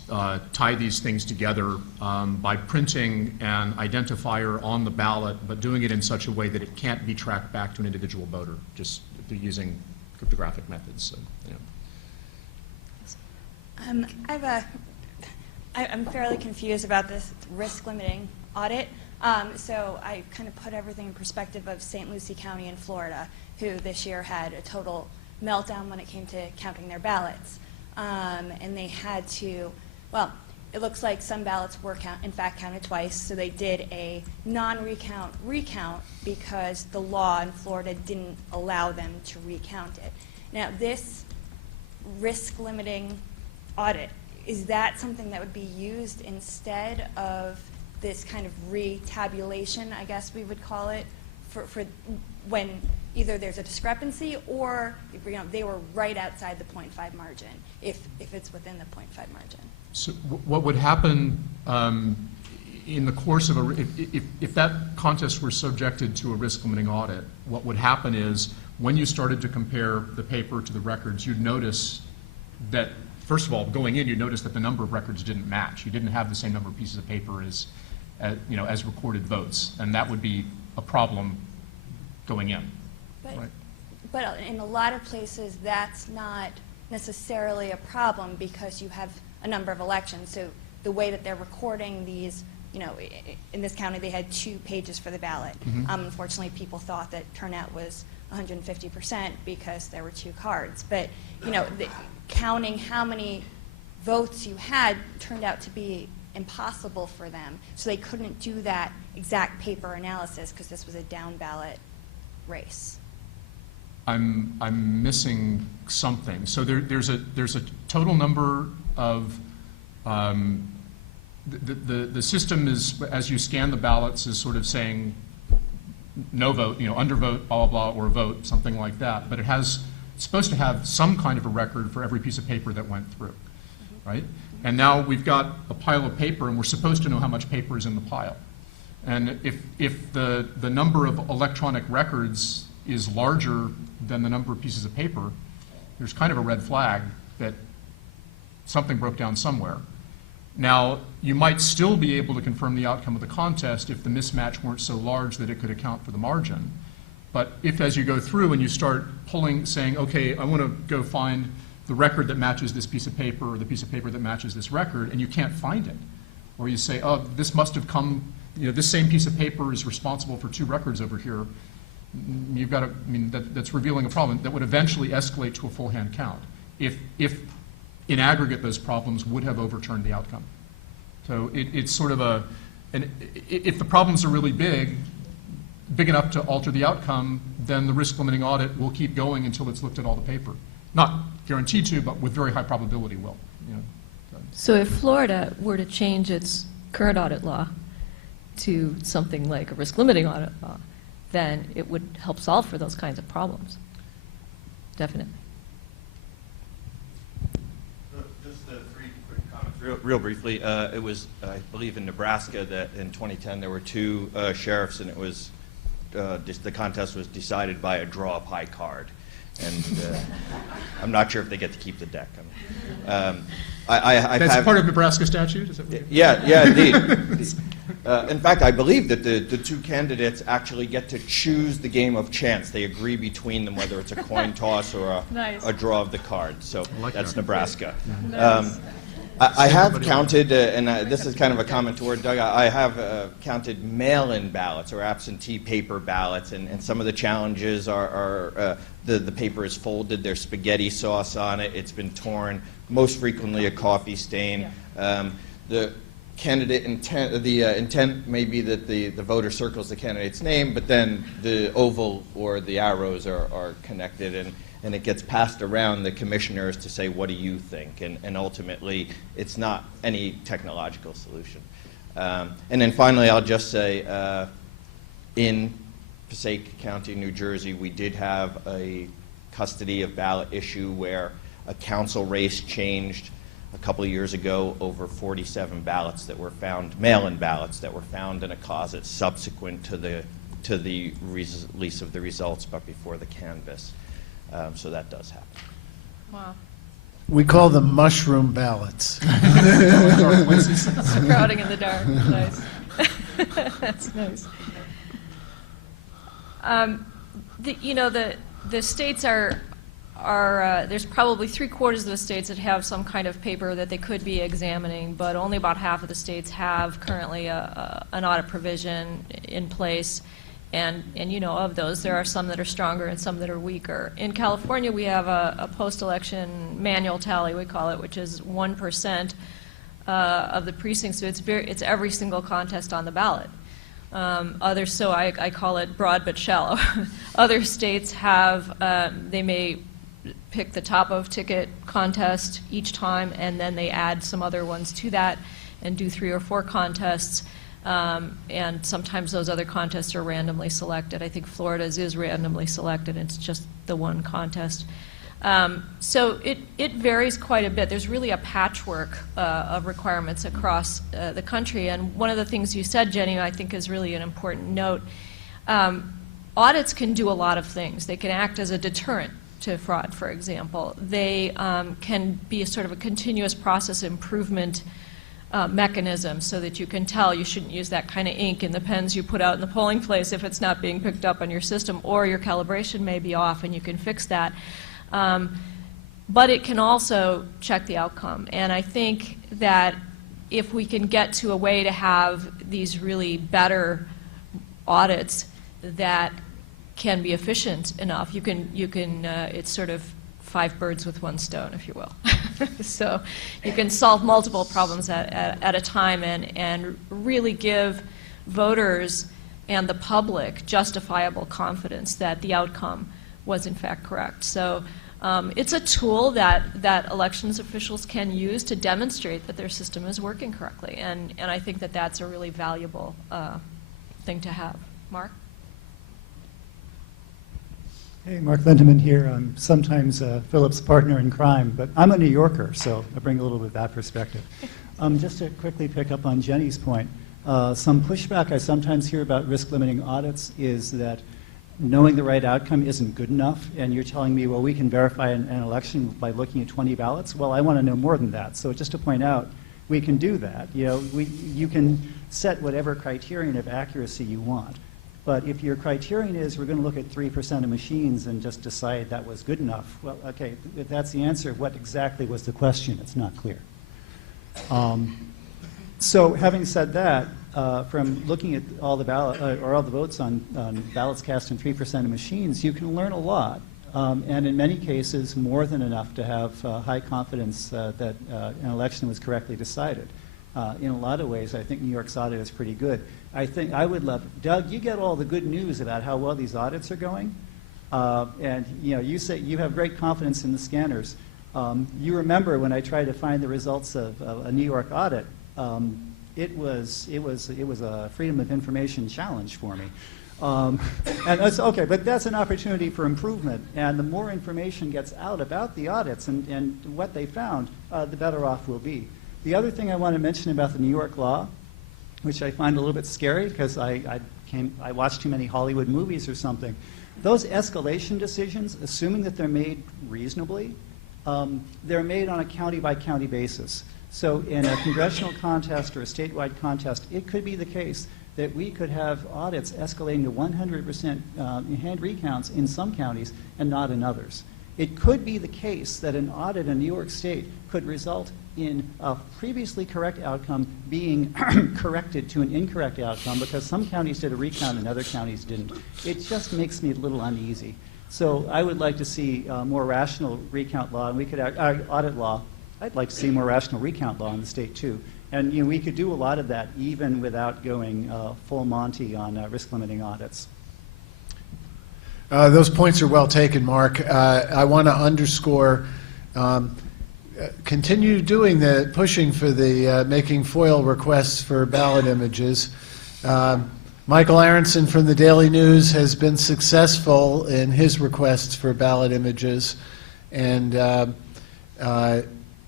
tie these things together by printing an identifier on the ballot, but doing it in such a way that it can't be tracked back to an individual voter, just using cryptographic methods. So, I'm fairly confused about this risk-limiting audit. So I kind of put everything in perspective of St. Lucie County in Florida, who this year had a total meltdown when it came to counting their ballots. And they had to, well, it looks like some ballots were in fact counted twice, so they did a non-recount recount because the law in Florida didn't allow them to recount it. Now, this risk-limiting audit, is that something that would be used instead of this kind of retabulation, I guess we would call it, for when either there's a discrepancy or they were right outside the 0.5 margin, if it's within the 0.5 margin? So what would happen in the course of if that contest were subjected to a risk-limiting audit, what would happen is when you started to compare the paper to the records, you'd notice that, first of all, going in, you'd notice that the number of records didn't match. You didn't have the same number of pieces of paper as recorded votes, and that would be a problem going in. But in a lot of places, that's not necessarily a problem because you have a number of elections. So the way that they're recording these, in this county, they had 2 pages for the ballot. Unfortunately, people thought that turnout was 150% because there were 2 cards. But, counting how many votes you had turned out to be impossible for them. So they couldn't do that exact paper analysis because this was a down ballot race. I'm missing something. So there's a total number of the system is, as you scan the ballots, is sort of saying no vote, undervote, blah blah blah, or vote, something like that. But it's supposed to have some kind of a record for every piece of paper that went through, right? And now we've got a pile of paper, and we're supposed to know how much paper is in the pile. And if the number of electronic records is larger than the number of pieces of paper, there's kind of a red flag that something broke down somewhere. Now, you might still be able to confirm the outcome of the contest if the mismatch weren't so large that it could account for the margin. But if, as you go through and you start saying, okay, I want to go find the record that matches this piece of paper or the piece of paper that matches this record, and you can't find it, or you say, oh, this must have come, this same piece of paper is responsible for 2 records over here, you've got to, that's revealing a problem that would eventually escalate to a full hand count if in aggregate those problems would have overturned the outcome. So it's sort of if the problems are really big enough to alter the outcome, then the risk limiting audit will keep going until it's looked at all the paper. Not guaranteed to, but with very high probability will. So if Florida were to change its current audit law to something like a risk limiting audit law, then it would help solve for those kinds of problems. Definitely. Just 3 quick comments. Real briefly, it was, I believe, in Nebraska that in 2010 there were 2 sheriffs, and it was the contest was decided by a draw a pie card. And I'm not sure if they get to keep the deck. That's part of Nebraska statute? Is that what yeah, indeed. In fact, I believe that the 2 candidates actually get to choose the game of chance. They agree between them whether it's a coin toss or a draw of the cards. So that's Nebraska. Nice. I have counted, and this is kind of a comment toward Doug, I have counted mail-in ballots or absentee paper ballots, and some of the challenges are the paper is folded, there's spaghetti sauce on it, it's been torn, most frequently a coffee stain. candidate intent, the intent may be that the voter circles the candidate's name, but then the oval or the arrows are connected, and it gets passed around the commissioners to say, what do you think? And ultimately, it's not any technological solution. And then finally, I'll just say, in Passaic County, New Jersey, we did have a custody of ballot issue where a council race changed a couple of years ago over 47 ballots that were found, mail-in ballots that were found in a closet subsequent to the release of the results, but before the canvass. So that does happen. Wow. We call them mushroom ballots. Crowding in the dark. Nice. That's nice. The states are there's probably 3/4 of the states that have some kind of paper that they could be examining, but only about half of the states have currently an audit provision in place. And of those, there are some that are stronger and some that are weaker. In California, we have a post-election manual tally, we call it, which is 1% of the precincts. So it's every single contest on the ballot. Others, so I call it broad but shallow. Other states have, they may pick the top of ticket contest each time, and then they add some other ones to that and do 3 or 4 contests. And sometimes those other contests are randomly selected. I think Florida's is randomly selected. It's just the one contest. So it varies quite a bit. There's really a patchwork of requirements across the country. And one of the things you said, Jenny, I think is really an important note. Audits can do a lot of things. They can act as a deterrent to fraud, for example. They can be a sort of a continuous process improvement mechanism so that you can tell you shouldn't use that kind of ink in the pens you put out in the polling place if it's not being picked up on your system, or your calibration may be off and you can fix that. But it can also check the outcome. And I think that if we can get to a way to have these really better audits that can be efficient enough, you can it's sort of 5 birds with 1 stone, if you will. So you can solve multiple problems at a time and really give voters and the public justifiable confidence that the outcome was in fact correct. So it's a tool that elections officials can use to demonstrate that their system is working correctly. And I think that that's a really valuable thing to have. Mark? Hey, Mark Lindeman here. I'm sometimes Philip's partner in crime, but I'm a New Yorker, so I bring a little bit of that perspective. Just to quickly pick up on Jenny's point, some pushback I sometimes hear about risk-limiting audits is that knowing the right outcome isn't good enough, and you're telling me, well, we can verify an election by looking at 20 ballots. Well, I want to know more than that. So just to point out, we can do that. You can set whatever criterion of accuracy you want. But if your criterion is we're going to look at 3% of machines and just decide that was good enough, well, okay, if that's the answer, what exactly was the question? It's not clear. So having said that, from looking at all the all the votes on ballots cast in 3% of machines, you can learn a lot, and in many cases more than enough to have high confidence that an election was correctly decided. In a lot of ways, I think New York's audit is pretty good. I think I would love, Doug, you get all the good news about how well these audits are going, and you say you have great confidence in the scanners. You remember when I tried to find the results of a New York audit, it was a freedom of information challenge for me. And that's okay, but that's an opportunity for improvement. And the more information gets out about the audits and what they found, the better off we'll be. The other thing I want to mention about the New York law, which I find a little bit scary because I watched too many Hollywood movies or something. Those escalation decisions, assuming that they're made reasonably, they're made on a county-by-county basis. So in a congressional contest or a statewide contest, it could be the case that we could have audits escalating to 100% hand recounts in some counties and not in others. It could be the case that an audit in New York State could result in a previously correct outcome being corrected to an incorrect outcome because some counties did a recount and other counties didn't. It just makes me a little uneasy. So I would like to see more rational recount law, and we could audit law. I'd like to see more rational recount law in the state too. And you know, we could do a lot of that even without going full Monty on risk limiting audits. Those points are well taken, Mark. I want to underscore, continue doing the pushing for the making FOIL requests for ballot images. Michael Aronson from the Daily News has been successful in his requests for ballot images, and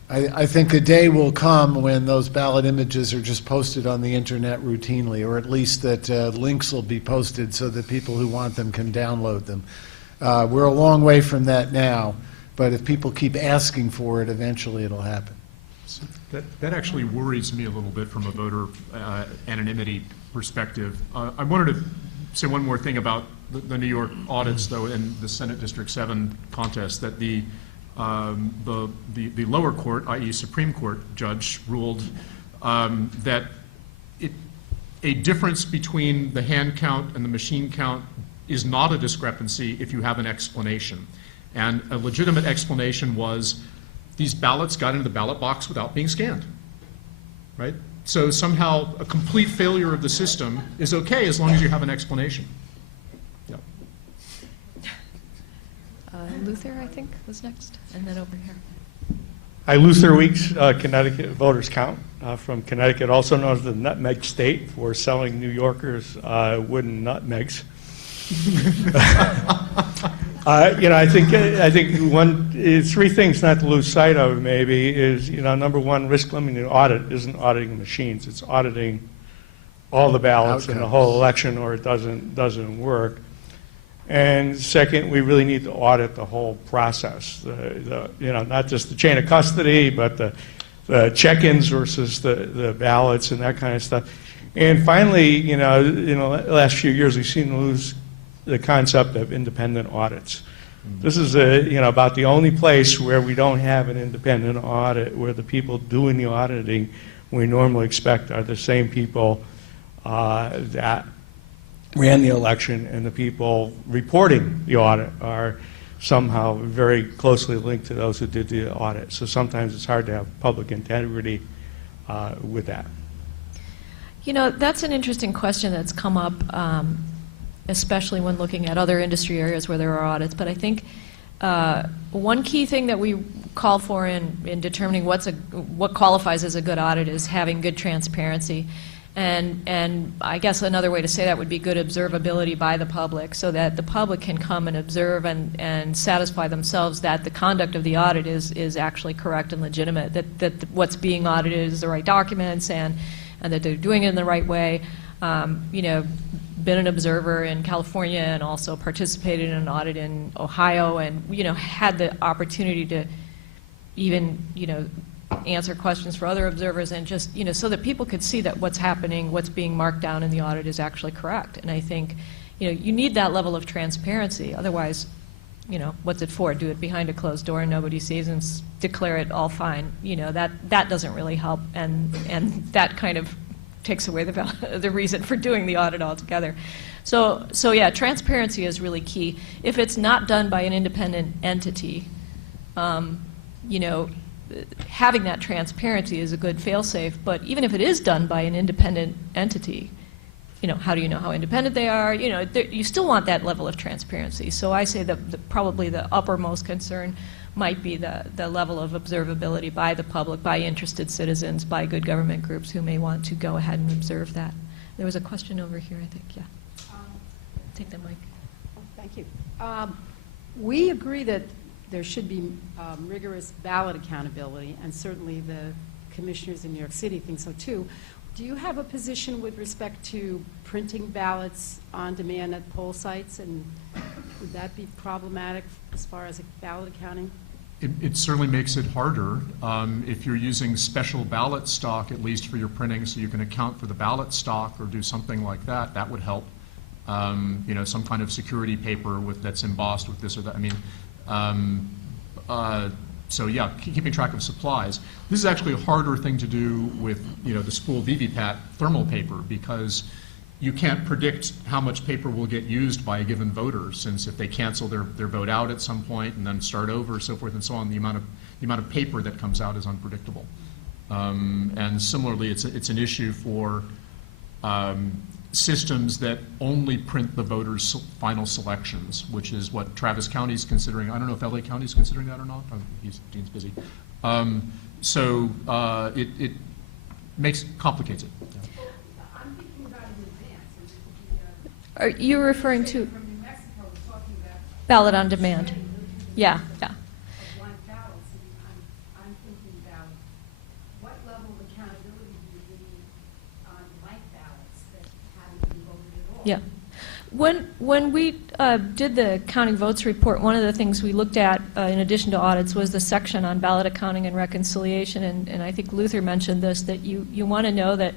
I think a day will come when those ballot images are just posted on the internet routinely, or at least that links will be posted so that people who want them can download them. We're a long way from that now, but if people keep asking for it, eventually it'll happen. That actually worries me a little bit from a voter anonymity perspective. I wanted to say one more thing about the New York audits, though, and the Senate District 7 contest, that the lower court, i.e. Supreme Court judge, ruled that a difference between the hand count and the machine count is not a discrepancy if you have an explanation. And a legitimate explanation was these ballots got into the ballot box without being scanned, right? So somehow a complete failure of the system is okay as long as you have an explanation. Yep. Luther, I think, was next, and then over here. Hi, Luther Weeks, Connecticut Voters Count from Connecticut, also known as the Nutmeg State for selling New Yorkers wooden nutmegs. You know, I think three things not to lose sight of maybe is, you know, number one, risk limiting audit isn't auditing the machines, it's auditing all the ballots in the whole election, or it doesn't work. And second, we really need to audit the whole process. You know, not just the chain of custody, but the check-ins versus the ballots and that kind of stuff. And finally, you know, in the last few years, we've seen lose the concept of independent audits. This is about the only place where we don't have an independent audit, where the people doing the auditing we normally expect are the same people that ran the election, and the people reporting the audit are somehow very closely linked to those who did the audit. So sometimes it's hard to have public integrity with that. You know, that's an interesting question that's come up, especially when looking at other industry areas where there are audits. But I think one key thing that we call for in determining what qualifies as a good audit is having good transparency. And I guess another way to say that would be good observability by the public, so that the public can come and observe and satisfy themselves that the conduct of the audit is actually correct and legitimate, that what's being audited is the right documents, and that they're doing it in the right way. You know, been an observer in California and also participated in an audit in Ohio, and, you know, had the opportunity to even, you know, answer questions for other observers, and just, you know, so that people could see that what's happening, what's being marked down in the audit is actually correct. And I think, you know, you need that level of transparency. Otherwise, you know, what's it for? Do it behind a closed door and nobody sees, and declare it all fine. You know, that doesn't really help, and that kind of takes away the reason for doing the audit altogether. So yeah, transparency is really key. If it's not done by an independent entity, you know, having that transparency is a good fail-safe, but even if it is done by an independent entity, you know, how do you know how independent they are? You know, you still want that level of transparency. So I say that probably the uppermost concern might be the level of observability by the public, by interested citizens, by good government groups who may want to go ahead and observe that. There was a question over here, I think, yeah. Take the mic. Thank you. We agree that there should be rigorous ballot accountability, and certainly the commissioners in New York City think so too. Do you have a position with respect to printing ballots on demand at poll sites, and would that be problematic as far as ballot accounting? It certainly makes it harder. If you're using special ballot stock, at least for your printing, so you can account for the ballot stock or do something like that, that would help. You know, some kind of security paper that's embossed with this or that. I mean, so yeah, keeping track of supplies. This is actually a harder thing to do with, you know, the spool VVPAT thermal paper, because you can't predict how much paper will get used by a given voter, since if they cancel their vote out at some point and then start over, so forth and so on, the amount of paper that comes out is unpredictable. And similarly, it's an issue for systems that only print the voters' final selections, which is what Travis County is considering. I don't know if LA County is considering that or not. Dean's busy. So it complicates it. I'm thinking about in advance. Are you referring to From New Mexico, we're talking about ballot on demand? Yeah, yeah. blank ballots, and I'm thinking about what level of accountability do you need on blank ballots that haven't been voted at all? Yeah. When we did the counting votes report, one of the things we looked at, in addition to audits, was the section on ballot accounting and reconciliation. And I think Luther mentioned this, that you want to know that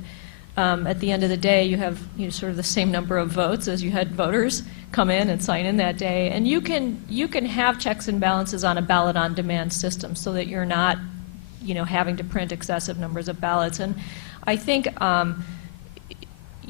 at the end of the day, you have sort of the same number of votes as you had voters come in and sign in that day. And you can have checks and balances on a ballot on demand system so that you're not having to print excessive numbers of ballots. And I think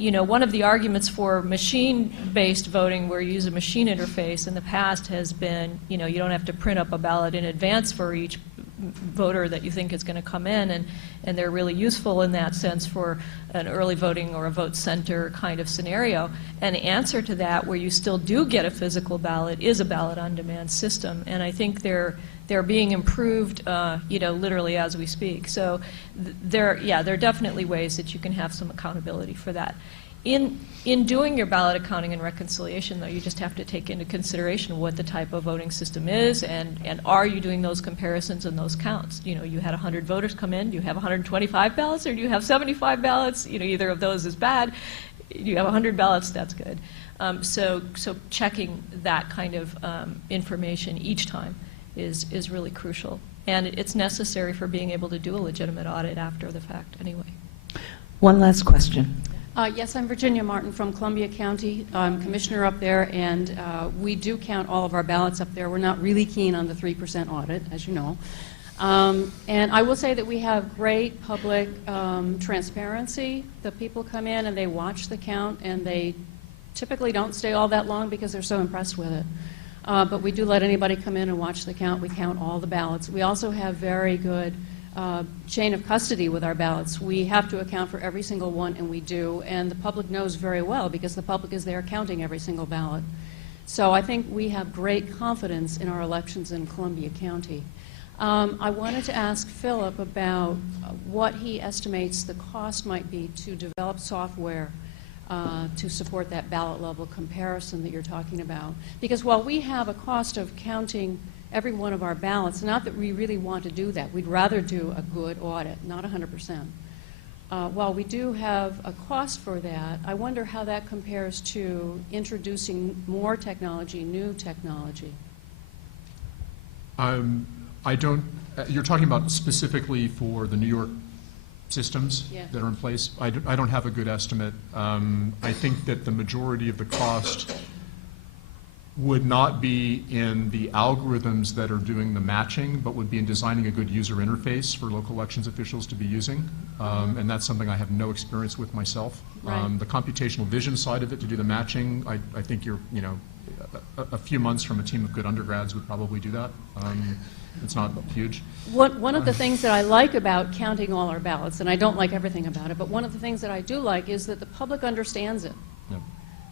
one of the arguments for machine-based voting where you use a machine interface in the past has been, you don't have to print up a ballot in advance for each voter that you think is going to come in, and they're really useful in that sense for an early voting or a vote center kind of scenario. And the answer to that, where you still do get a physical ballot, is a ballot on demand system. And I think they're being improved, literally as we speak. So there are definitely ways that you can have some accountability for that. In doing your ballot accounting and reconciliation, though, you just have to take into consideration what the type of voting system is, and are you doing those comparisons and those counts? You had 100 voters come in. Do you have 125 ballots, or do you have 75 ballots? Either of those is bad. You have 100 ballots, that's good. So checking that kind of information each time is really crucial. And it's necessary for being able to do a legitimate audit after the fact anyway. One last question. Yes, I'm Virginia Martin from Columbia County. I'm commissioner up there, and we do count all of our ballots up there. We're not really keen on the 3% audit, as you know. And I will say that we have great public transparency. The people come in and they watch the count, and they typically don't stay all that long because they're so impressed with it. But we do let anybody come in and watch the count. We count all the ballots. We also have very good chain of custody with our ballots. We have to account for every single one, and we do. And the public knows very well because the public is there counting every single ballot. So I think we have great confidence in our elections in Columbia County. I wanted to ask Philip about what he estimates the cost might be to develop software to support that ballot level comparison that you're talking about. Because while we have a cost of counting every one of our ballots, not that we really want to do that, we'd rather do a good audit, not 100%. While we do have a cost for that, I wonder how that compares to introducing more technology, new technology. You're talking about specifically for the New York systems Yeah. that are in place? I don't have a good estimate. I think that the majority of the cost would not be in the algorithms that are doing the matching, but would be in designing a good user interface for local elections officials to be using. And that's something I have no experience with myself. Right. The computational vision side of it to do the matching, I think you're, a few months from a team of good undergrads would probably do that. It's not huge. One of the things that I like about counting all our ballots, and I don't like everything about it, but one of the things that I do like is that the public understands it. Yep.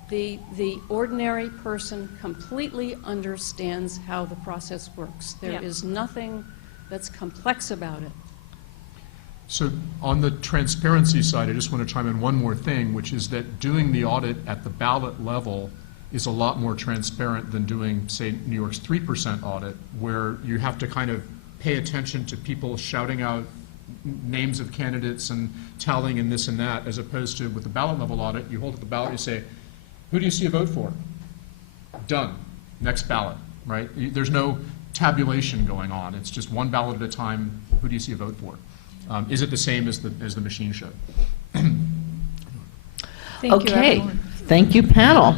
The ordinary person completely understands how the process works. There is nothing that's complex about it. So on the transparency side, I just want to chime in one more thing, which is that doing the audit at the ballot level is a lot more transparent than doing, say, New York's 3% audit, where you have to kind of pay attention to people shouting out names of candidates and tallying and this and that, as opposed to with the ballot level audit, you hold up the ballot, you say, who do you see a vote for? Done. Next ballot, right? There's no tabulation going on. It's just one ballot at a time. Who do you see a vote for? Is it the same as the machine showed? Thank you, Okay. everyone. Thank you, panel.